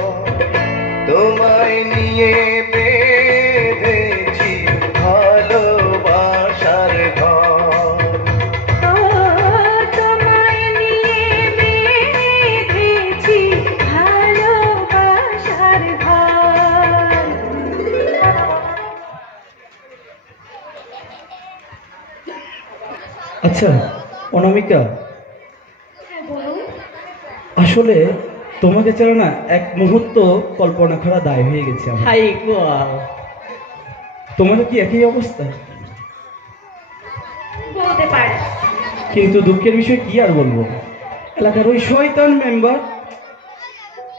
তোমায় নিয়ে বেঁধেছি ভালোবাসার ঘর ও তোমায় নিয়ে বেঁধেছি ভালোবাসার আচ্ছা অনামিকা, হ্যাঁ বলুন। আসলে তোমাকে ছাড়া না এক মুহূর্ত কল্পনা করা দায় হয়ে গেছে আমার। হাই গোয়াল। তোমারও কি একই অবস্থা? বলতে পারে। কিন্তু দুঃখের বিষয় কি আর বলবো, এলাকার ওই শয়তান মেম্বার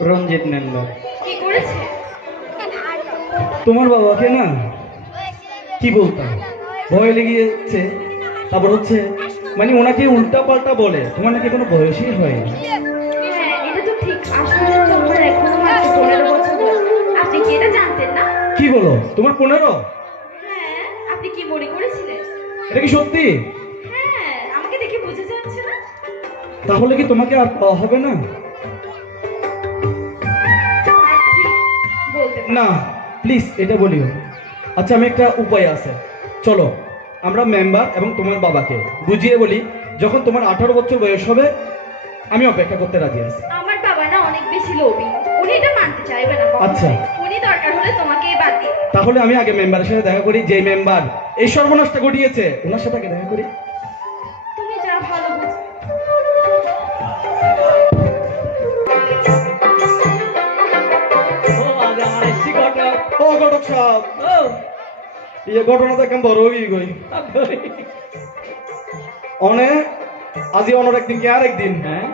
রঞ্জিত মেম্বার কি করেছে? তোমার বাবাকে না কি বলতাম ভয় লেগেছে। তারপর হচ্ছে মানে ওনাকে উল্টা পাল্টা বলে, তোমার নাকি কোনো বয়সই হয়নি। হ্যাঁ এটা তো ঠিক, আসলে তো আমার এখনো মাত্র 15 বছর বয়স। আপনি কি এটা জানতেন না? কি বলো, তোমার 15? হ্যাঁ, আপনি কি মনে করেছিলেন? এটা কি সত্যি? হ্যাঁ, আমাকে দেখে বোঝা যাচ্ছে না? তাহলে কি তোমাকে আর পাওয়া হবে না? ঠিক বলতে পারেন। না প্লিজ এটা বলিও। আচ্ছা আমি একটা উপায় আছে, চলো আমরা মেম্বার এবং তোমার বাবাকে বুঝিয়ে বলি, যখন তোমার 18 বছর বয়স হবে আমি অপেক্ষা করতে রাজি আছি। আমার বাবা না অনেক বেশি লোভী, উনি এটা মানতে চাইবে না কখনোই। আচ্ছা। উনি দরকার হলে তোমাকেই বাদ দিয়ে। তাহলে আমি আগে মেম্বারের সাথে দেখা করি, যে মেম্বার এই সর্বনাশটা ঘটিয়েছে ওনার সাথে আগে দেখা করি। তুমি যা ভালো বুঝবে। ও আগে আমার এসছি ঘটক। ও ঘটক সাহেব, ও ইয়ে ঘটনা তো একদম বড় হয়ে গই অনে আজি অনর একদিন কি আর একদিন হ্যাঁ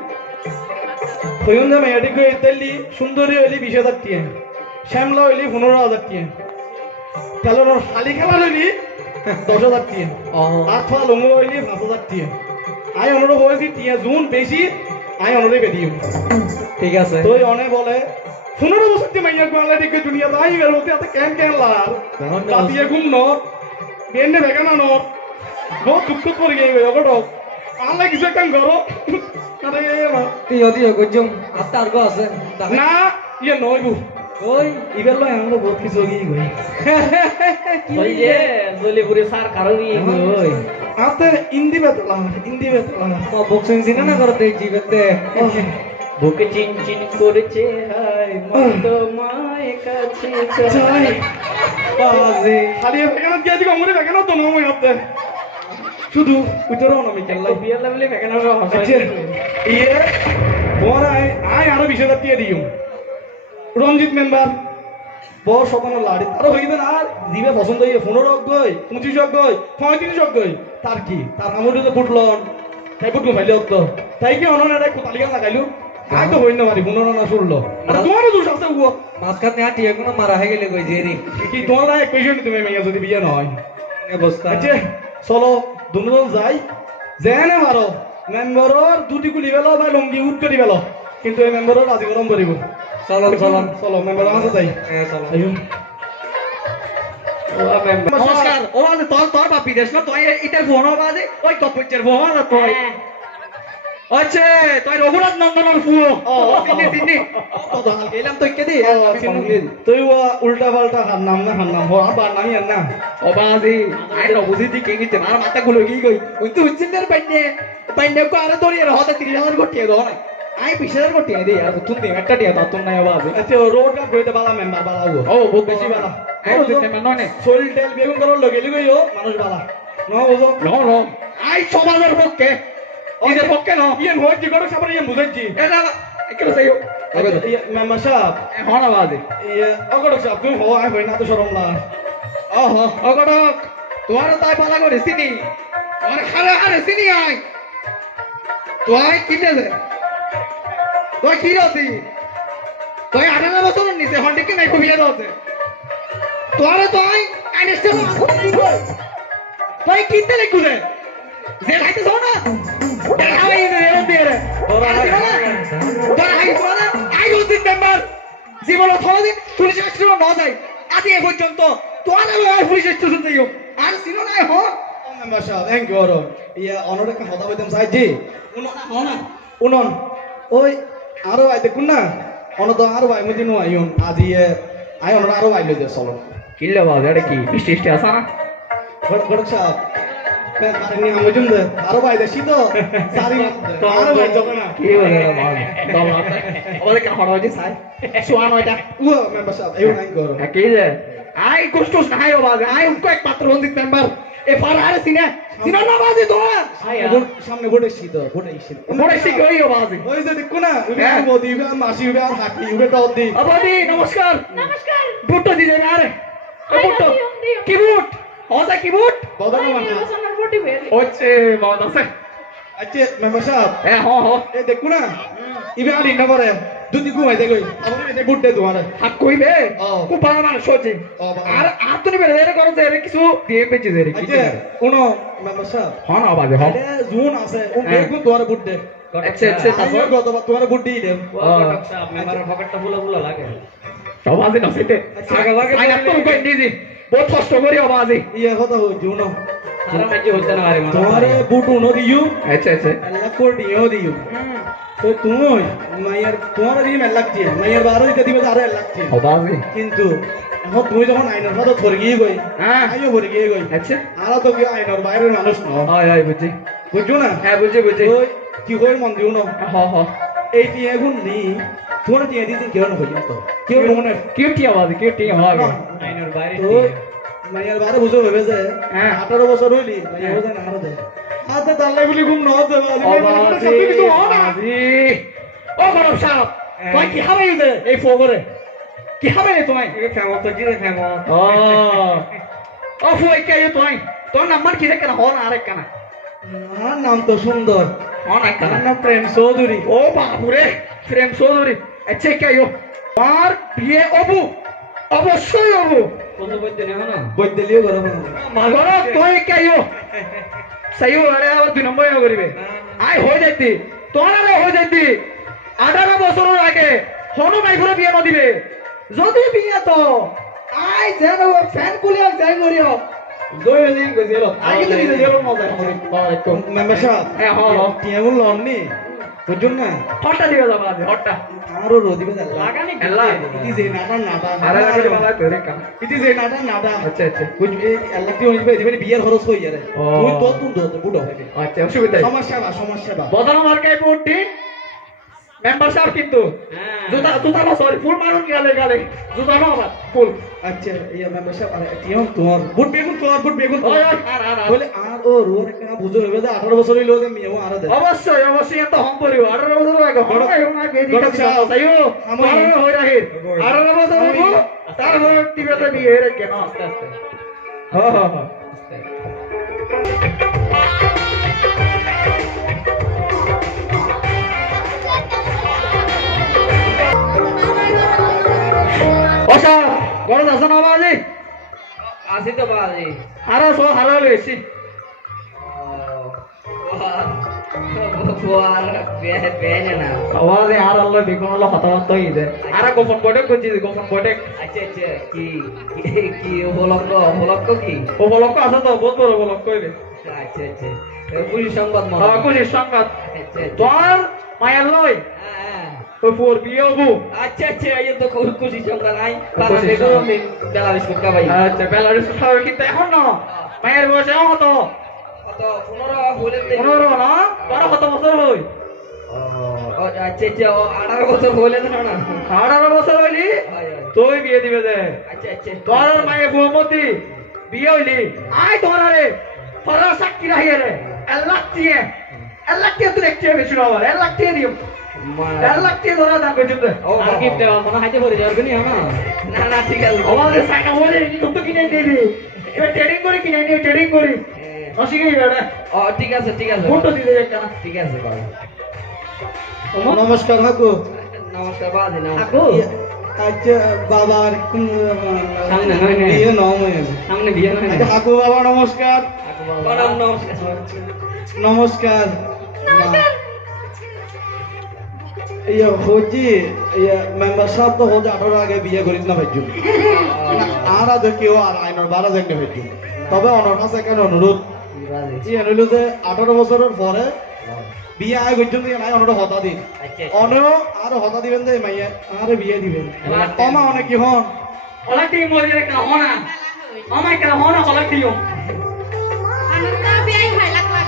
তৈন যে মেয়েটি গই তেলি সুন্দরী হইলি 20,000 টিয়া, শ্যামলা হইলি 15,000 টিয়া, তাহলে ওর হালি খেলা হইলি 10,000 টিয়া, ও আর থা লঙ্গো হইলি 5,000 টিয়া। আই অনর হয়েছি টিয়া জুন বেশি, আই অনরে বেদিও। ঠিক আছে। তুই অনে বলে 15 বছর তে মাইয়া কোয়ালা ঠিক দুনিয়া তাই বেরোতে এত কেন কেন লার রাতিয়ে ঘুম নট বেন্নে বেগানা নট বহুত দুঃখ করে গিয়ে গেল ঘটক আল্লাহ কিছু একটা করো। আরে মা তুই অদি গজম আত্মার গো আছে না ইয়ে নইবু ওই ইবেল লয় আমরা বহুত কিছু গিয়ে গই ওই যে জলিপুরে সার কারণই ওই আতে ইন্দি বেতলা বক্সিং সিনা না করতে জীবতে বুকে চিন চিন করেছে হায় মত মায় কাছে যাই বাজে খালি বেগানা দিয়ে দিকে আমরে বেগানা তো নয় আপতে শুধু উইতরও না মিকেল্লাই বিয়ার লেভেলে বেগানা আচ্ছা ইয়ে বড় আই আরো 20,000 দিয়ে দিও রঞ্জিত মেম্বার বড় সপানো লাড়ি আরো হইবে না আর দিবে পছন্দ হইয়ে 15 গই 25 গই 35 গই তার কি তার আমরে তো ফুটলন তাই ফুটলো ভাইলে হতো তাই কি অননে রে কোতালিগা লাগাইলো আই তো হইন না মারি 15 না শুনলো আর তোমারও দোষ আছে গো মাঝখানে হাঁটি এখনো মারা হয়ে গেলে কই যে রে কি তোমার এক পেশেন্ট তুমি মেয়া যদি বিয়ে নয় অবস্থা আচ্ছা চলো দুজন যাই যেনে মারো মেম্বারর দুটি গুলি বেলো বা লঙ্গি উঠ করি বেলো কিন্তু এই মেম্বারর রাজি গরম করিব। চলন চলন চলো মেম্বার আছে যাই হ্যাঁ চলো আইও নমস্কার ও আজ তোর তোর বাপি দেশ না তুই ইটার ফোন বাজে ওই কপচের ফোন আর তুই আচ্ছা তুই রঘুনাথ নন্দনের ফুল ও তিনি তিনি তো তো হাল গেলাম তুই কে দি তুই উল্টা পাল্টা হার নাম না হার নাম হো আবার নাই আর না ও বাজি আই রবুজি দি কে গিতে মার মাথা গুলো কি কই ওই তো উচ্চিনের পাইনে কো আরে তোর এর হতে 30,000 কোটি দাও না আই 20,000 কোটি দে আর তুই দে একটা দিয়া তোর নাই বাজি আচ্ছা রোড কা কইতে বালা মেম্বার বালা গো ও বহুত বেশি বালা আই দিতে মানে শরীর তেল বেগুন করল লগেলি গইও মানুষ বালা ন বুঝো নো নো আই সমাজের পক্ষে নিজের পক্ষে ন ইয়ে হই জি করো সবার ইয়ে বুঝাইছি এটা কেন চাইও মেম্বার সাহেব হন বাজি ইয়ে অগড়ক সাহেব তুমি হো আই হই না তো শরম না ওহো অগটক তোমার তাই পালা করে চিনি তোমার খারে খারে চিনি আই তুই কিনে দে তুই কি রতি তুই 18 বছর নিচে হন্ডিকে নাই খুবিয়ে দাওতে তোরে তুই আইনস্টাইন তুই কিনতে লিখুলে যে খাইতে যাও না দেখাই রে দিয়ে রে তোরা হাই তোরা আই উচিত মেম্বার জীবন থলদিন পুলিশ স্টেশন না যায় আদি এ পর্যন্ত তোরা লয় পুলিশ স্টেশন যাইও আর সিনো নাই হ মেম্বার সাহেব থ্যাংক ইউ অরন ইয়ে অনরে কা কথা বলতাম সাই জি উনন ওই আরো আই দেখুন না অন তো আরো আই মদিনো আইউন আজি আই অনর আরো আইলো দে চলো কিল্লা বাবা এটা কি বৃষ্টি বৃষ্টি আসা না গড়ক সাহেব मैं नहीं हम मुझे दे आरो भाई देसी तो सारी आरो भाई जो ना কি বলে রে বাবা বাবা আমাদের কা হড় হইছে সাই সোয়ান ওইটা वो मैं बस अब एउ नहीं करो কি যে আই কষ্ট নাই বাবা আই উনকো একমাত্র রঞ্জিত মেম্বার এ ফারহার সিনে চিনো না বাজি তোমার সামনে বোর্ডে শীত বোর্ডে শীত বড় শিখে ওই বাজি ওই যে দেখো না হ্যাঁ। বদি মাসি আর হাঁটি ডর দি বাজি নমস্কার নমস্কার বুটটো দিলে না আরে আরে, বুটটো দিও, দিও। কি বুট হসা কি বুট বদল Ay, মানা Dios, আমার বটি বের ওচ্ছে বাদ আছে আচ্ছা মেম্বার সাহেব এ হ হ এই দেখো না ইবে আর ইন্না পরে দুদি ঘুমাইতে গই আমার এটা বুটে তোমার হাত কইবে ও। খুব ভালো মানুষ হচ্ছে ও, ভালো। আর আর তুমি বেরে এর করতে এর কিছু দিয়ে পেছে এর কিছু আচ্ছা উনো মেম্বার সাহেব হ না বাজে হ এটা জুন আছে ও হ্যাঁ। দেখো তোমার বুটে আচ্ছা আচ্ছা আইও গতবার তোমার বুট দিয়ে দেব তো বাজে না সেতে আগে আগে আই না তো কই দিদি বহুত কষ্ট করি বাজে ইয়ে কথা হই জুনো তোমারে বুট উনো দিও আচ্ছা আচ্ছা আল্লাহ কোর দিও দিও তো তুমি মাইয়ার তোমার দিন লাগছে মাইয়ার 12 দিতে দিবে আরো লাগছে ও বাজে কিন্তু এখন তুমি যখন আইনের কথা ধরে গিয়ে গই হ্যাঁ আইও ভরে গিয়ে গই আচ্ছা আর তো কি আইনের বাইরের মানুষ ন হয় হয় বুঝি বুঝছো না হ্যাঁ বুঝি বুঝি ওই কি হই মন দিও না হ হ এই কি এখন নি তোমার দিয়ে দিতে কেউ না হইলো তো কেউ মনে কিউটি আওয়াজ কিউটি আওয়াজ তো মাইয়ার 12 বছর হবে যে হ্যাঁ। 18 বছর হইলি মাইয়া বোঝা না আরো দে আতে তাল্লাই বলি ঘুম ন হতে ও বাজে বাজে ও গরম সাপ তুই কি হবে ইদে এই ফগরে কি হবে রে তুই ফেমস তো জিরে ফেমস ও ও ফুই কে তুই তোর নাম্বার কি রে কেন হন আরে কেন আর নাম তো সুন্দর হন আর কেন তার নাম প্রেম চৌধুরী ও বাবুরে প্রেম চৌধুরী আচ্ছা কে আর বিয়ে অবু অবশ্যই অবু বৈদ্যলিও গরম মাগর তুই কে সাইও আরে আর 2 নম্বর করিবে আই হই যাইতি তোর আরে হই যাইতি 18 বছরের আগে হনু মাইফরে বিয়ে ন দিবে যদি বিয়ে তো আই যেন ফ্যান কুলিয়া যাই করিও জয়লি গজেল আগে তো নিজে জেল মজা করে মেম্বার সাহেব হ্যাঁ হ্যাঁ টিয়াগুল লননি বুঝুন না হটটা দিবে যাবা আছে হটটা আরো রোদিবে লাগানি এলা ইতি যে নাটা নাটা আরে আরে বালা করে কাম ইতি যে নাটা নাটা আচ্ছা আচ্ছা বুঝ এই আল্লাহ কি হইবে দিবে বিয়ের খরচ হই যারে ও। তুই তো তুই বুড়ো হবে আচ্ছা অসুবিধা সমস্যা বা বদল মার্কায় পোর্টি মেম্বার সাহেব কিন্তু জুতা জুতা না সরি ফুল মারুন গালে জুতা না আবার ফুল আচ্ছা ইয়া মেম্বার সাহেব আরে টিয়াম তোমার বুট বেগুন ওই আর বলে আর ও রোর একটা বুঝো হবে যে 18 বছর হইলো যে মিয়াও আর দে অবশ্যই অবশ্যই এত হম পড়িব 18 বছর আগে হম না বেদি সাইও আমার হই রাখি 18 বছর হইব তারপর টিভিতে বিয়ে রে কেন আস্তে আস্তে হ্যাঁ হ্যাঁ হ্যাঁ ওসা গরজ আছে না বাজি আসি তো বাজে আরো সব হারা লইছি না আওয়াজে আর আল্লাহ বিকন আল্লাহ হতাহত হইছে আর গোপন বটে কইছি গোপন বটে আচ্ছা আচ্ছা কি কি উপলক্ষ কি উপলক্ষ আছে তো বহুত বড় উপলক্ষ হইবে আচ্ছা আচ্ছা পুলিশ সংবাদ খুশির সংবাদ আচ্ছা তোর মায়ের লই ওই ফোর বিয়ে হবো আচ্ছা আচ্ছা এই তো খুশি সংবাদ নাই পারা দেখো বেলা বিস্কুট খাবাই আচ্ছা বেলার খাবে কিন্তু এখন না মায়ের বয়স এমন হতো কত 15 বলে দে 15 না 12 কত বছর হই ও আচ্ছা আচ্ছা 18 বছর বলে না না 18 বছর হইলি হয় হয় তুই বিয়ে দিবে দে আচ্ছা আচ্ছা তোর মায়ের বৌমতি বিয়ে হইলি আয় তোমার রে পড়া সাক্ষী রাখিয়ে রে আল্লাহ দিয়ে তুই দেখতে বেশি না আবার আল্লাহ দিয়ে দিও আল্লাহ দিয়ে ধরা দান করে দিতে ও আর গিফট মনে হাইতে পড়ে যাবে নি আমার না না ঠিক আছে আমাদের সাইনা বলে তুমি কিনে দিবি এবার ট্রেডিং করে কিনে নিও ট্রেডিং করি অসিকে বেটা ও ঠিক আছে ফটো দিতে একটা ঠিক আছে বাবা নমস্কার হাকু নমস্কার বাজি না আকো আচ্ছা বাবা সামনে বিয়ে নাম সামনে বিয়ে না আচ্ছা হাকু বাবা নমস্কার প্রণাম নমস্কার নমস্কার ইয়া হজি ইয়া মেম্বার সাহেব তো হজ 18 আগে বিয়ে করিস না ভাইজু আর আজ কেউ আর আইনের 12 জায়গা ভাইজু তবে অনর কাছে কেন অনুরোধ ইয়া হইলো যে 18 বছরের পরে বিয়ে আয় করছেন যে নাই অনর হতা দিন অনর আর হতা দিবেন যে মাইয়া আর বিয়ে দিবেন কমা অনেক কি হন অনেক টিম মজে কেন হনা আমায় কেন হনা অনেক টিম আনন্দ বিয়াই হয় লাখ লাখ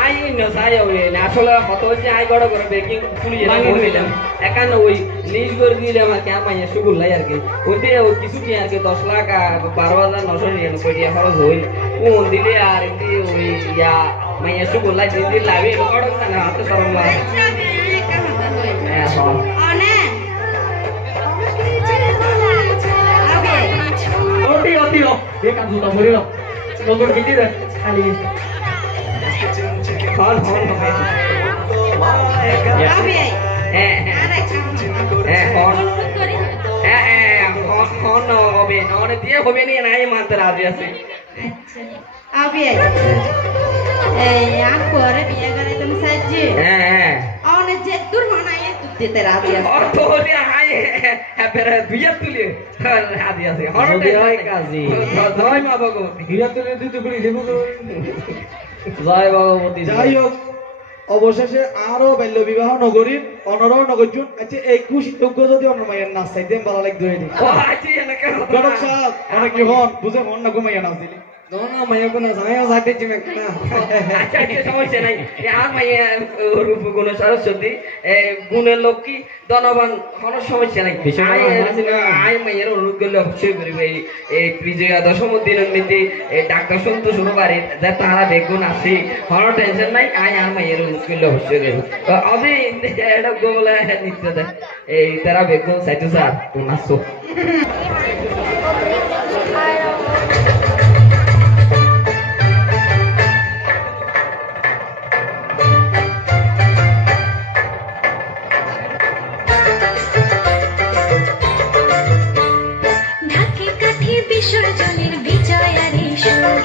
আই নসাই হবে না আসলে কত হচ্ছে আই বড় করে বেকিং পুলি এনে বলিলাম একান ওই লিজ করে দিলাম আর কি আমার সুগুল লাই আর কি ওইতে ওই কিছু কি আর কি 10 লাখ 12,999 টাকা খরচ হই কোন দিলে আর এতে ওই ইয়া মাইয়া সুগুল লাই দিন লাগে বড় না হাতে সরম লাগে হ্যাঁ অতি অতি ये काम सुना बोले लो लोगों की चीज है खाली হন হন হবে হন হবে নন দিয়ে হবে নি নাই মানতে রাজি আছে Abi aku orang biar kalau itu saja. Orang jatuh mana ya tu tidak rabi. और तो dia hai पर बिया तुले राजी আছে হন হয় কাজী জয় মা ভগবতী বিয়া তুলে তুই তো বলি দেবো জয় ভগবতী যাই হোক অবশেষে আরো বাল্য বিবাহ নগরীর অনর নগরজন আচ্ছা 21 যোগ্য যদি অন্য মায়ের নাচ চাইতেন ভালো লাগতো এটি ও আছি এলাকা গণক সাহেব অনেক কি হন বুঝে মন না ঘুমাইয়া নাচ দিলি দোনা মায়া কোন সায়া সাথে চিনে না আচ্ছা এটা সমস্যা নাই আর মাইয়া রূপ গুণ সরস্বতী গুণের লক্ষ্মী ধনবান কোনো সমস্যা নাই আই মাইয়ের অনুরোধ করলে অবশ্যই করিব এই বিজয়া দশম দিনের নীতি ডাক্তার সন্তোষ বাড়ি যা তারা বেগুন আছে কোনো টেনশন নাই আই আর মাইয়ের অনুরোধ করলে অবশ্যই করিব অবি এটা গোবলা নিতে দেয় এই তারা বেগুন সাইতো স্যার তো নাচো বিসর্জনের বিজয়ারি সুর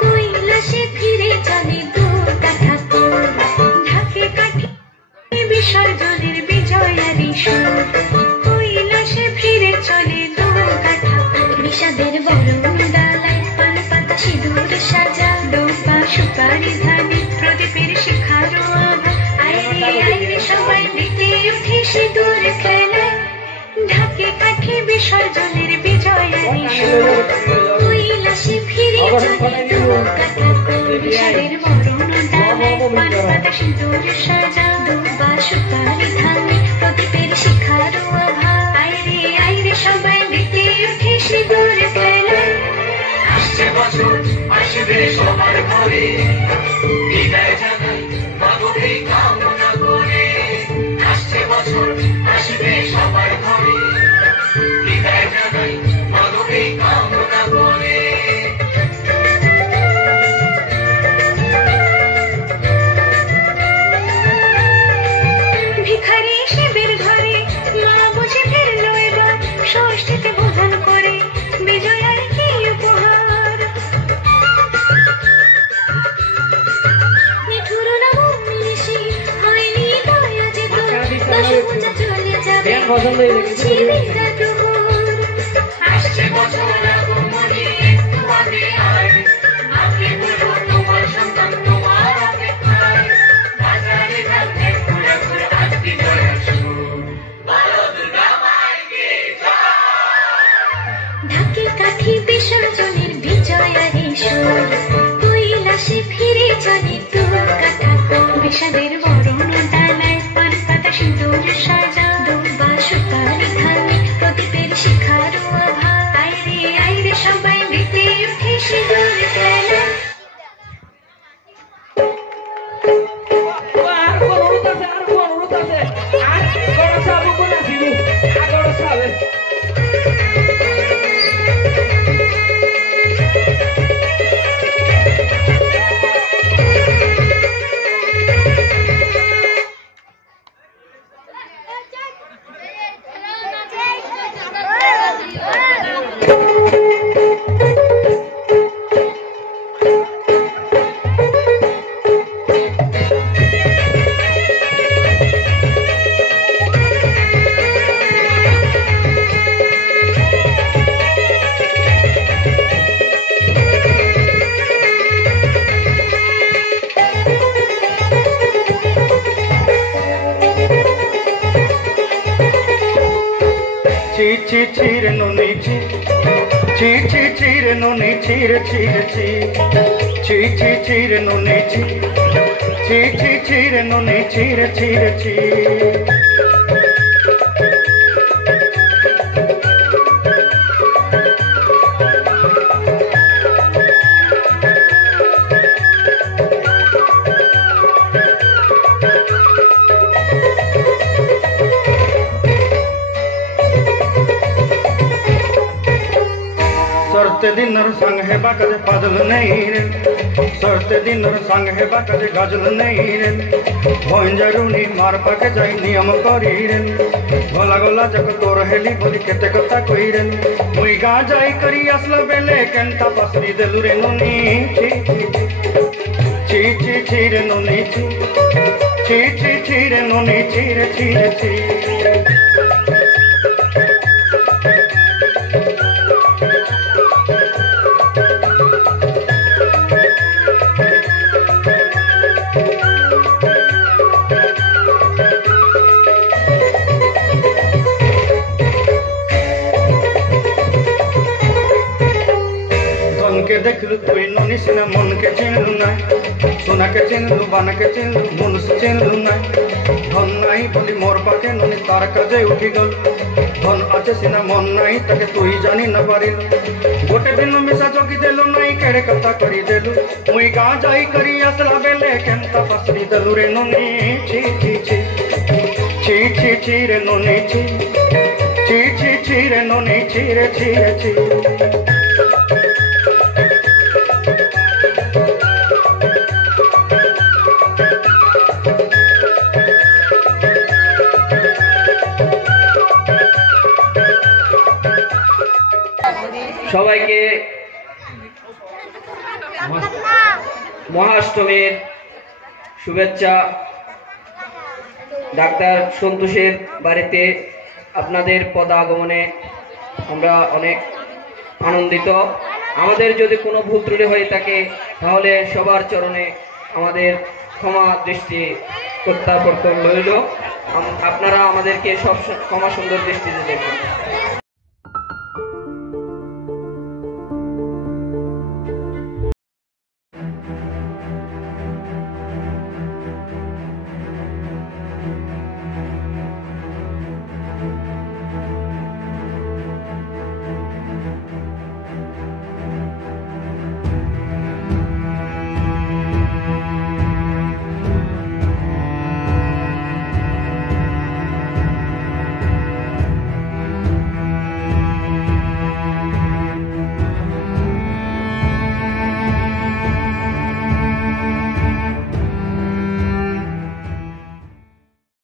কৈলাসে ফিরে চলে দূর কাঠাপুর ঢাকে কাঠি বিসর্জনের বিজয়ারি সুর কৈলাসে ফিরে চলে দূর কাঠাপুর বিষাদের বরণ ডালায় পান পাতা সিঁদুর সাজা ডোবা সুপারি ধানে প্রদীপের শিখারো আভা আইরে সবাই মেতে উঠে সিঁদুর খেলায় ঢাকে কাঠি বিসর্জনের বিজয়ারি সুর কৈলাসে ফিরে চলে দূর কাঠাপুর বিষাদের বরণ ডালায় পান পাতা সিঁদুর সাজা ডোবা সুপারি ধানে প্রদীপের শিখারো আভা আইরে সবাই মেতে উঠে সিঁদুর খেলায় আসছে বছর আসবে সবার ঘরে বিদায় জানাই মাগো কামনা করে আসছে বছর আসবে সবার ঘরে বিদায় জানাই মাগো কামনা করে ভিখারি শিবের ঘরে মা বুঝে ফিরলো এবার ষষ্ঠীতে বোধন করে বিজয়ার কি উপহার নিঠুর নাম মিশি হয়নি দয়া যে তোর দশ পূজা চলে যাবে বলছি বিরাট মোর আসছে বছর আগমনী একটু আগে আয় আগে বলবো তোমার সন্তান তোমার অপেক্ষায় বাজারে যাবে ঘুরে ঘুরে আজ বিজয়ের সুর বলো দুর্গা মাইকে ঢাকে কাঠি বিসর্জনের বিজয়ারি সুর কৈলাসে ফিরে চলে দূর কাঠাপুর বিষাদের বরণ ডালায় পান পাতা সিঁদুর সাজা ডোবা সুপারি ধানে প্রদীপের শিখারো আভা আইরে সবাই মেতে উঠে সিঁদুর খেলায় আর কোন অনুরোধ আছে আর গড় সাবু কোন আসিবি আগড় সাবে chi chi chi re no ni chi chi chi chi re no ni chi re chi re chi chi chi chi re no ni chi chi chi chi re no ni chi re chi re chi सरते दिनर संग है बाकजे पाजल नहीं रे सरते दिनर संग है बाकजे गजल नहीं रे भंजरुनी मार पाके जाई नियम करी रे भला गला जक तोर हेली बोली केते कथा कई रे मुई गा जाई करी असला बेले केंता पसरी देलु रे नुनी ची ची ची ची रे नुनी ची ची ची ची रे नुनी ची रे ची रे ची के देखलु तुई ननी सिना मन के चिन्हलु ना सोना के चिन्हलु बाना के चिन्हलु मनुष्य चिन्हलु ना धन नहीं बोली मोर पाके ननी तार काजे उठी गल धन आछे सिना मन नहीं ताके तुई जानी न पारिल गोटे दिन मिसा जोगी देलु नहीं केड़े कथा करी देलु मुई गा जाई करी असला बेले केमता पसरी देलु रे ननी ची ची ची ची ची ची रे ननी ची ची ची ची रे ननी ची रे ची रे ची সবাইকে মহাষ্টমীর শুভেচ্ছা। ডাক্তার সন্তোষের বাড়িতে আপনাদের পদাগমনে আমরা অনেক আনন্দিত। আমাদের যদি কোনো ভুল ত্রুটি হয়ে থাকে তাহলে সবার চরণে আমাদের ক্ষমা দৃষ্টি প্রত্যাবর্তন রইল। আপনারা আমাদেরকে সব ক্ষমা সুন্দর দৃষ্টিতে দেখুন।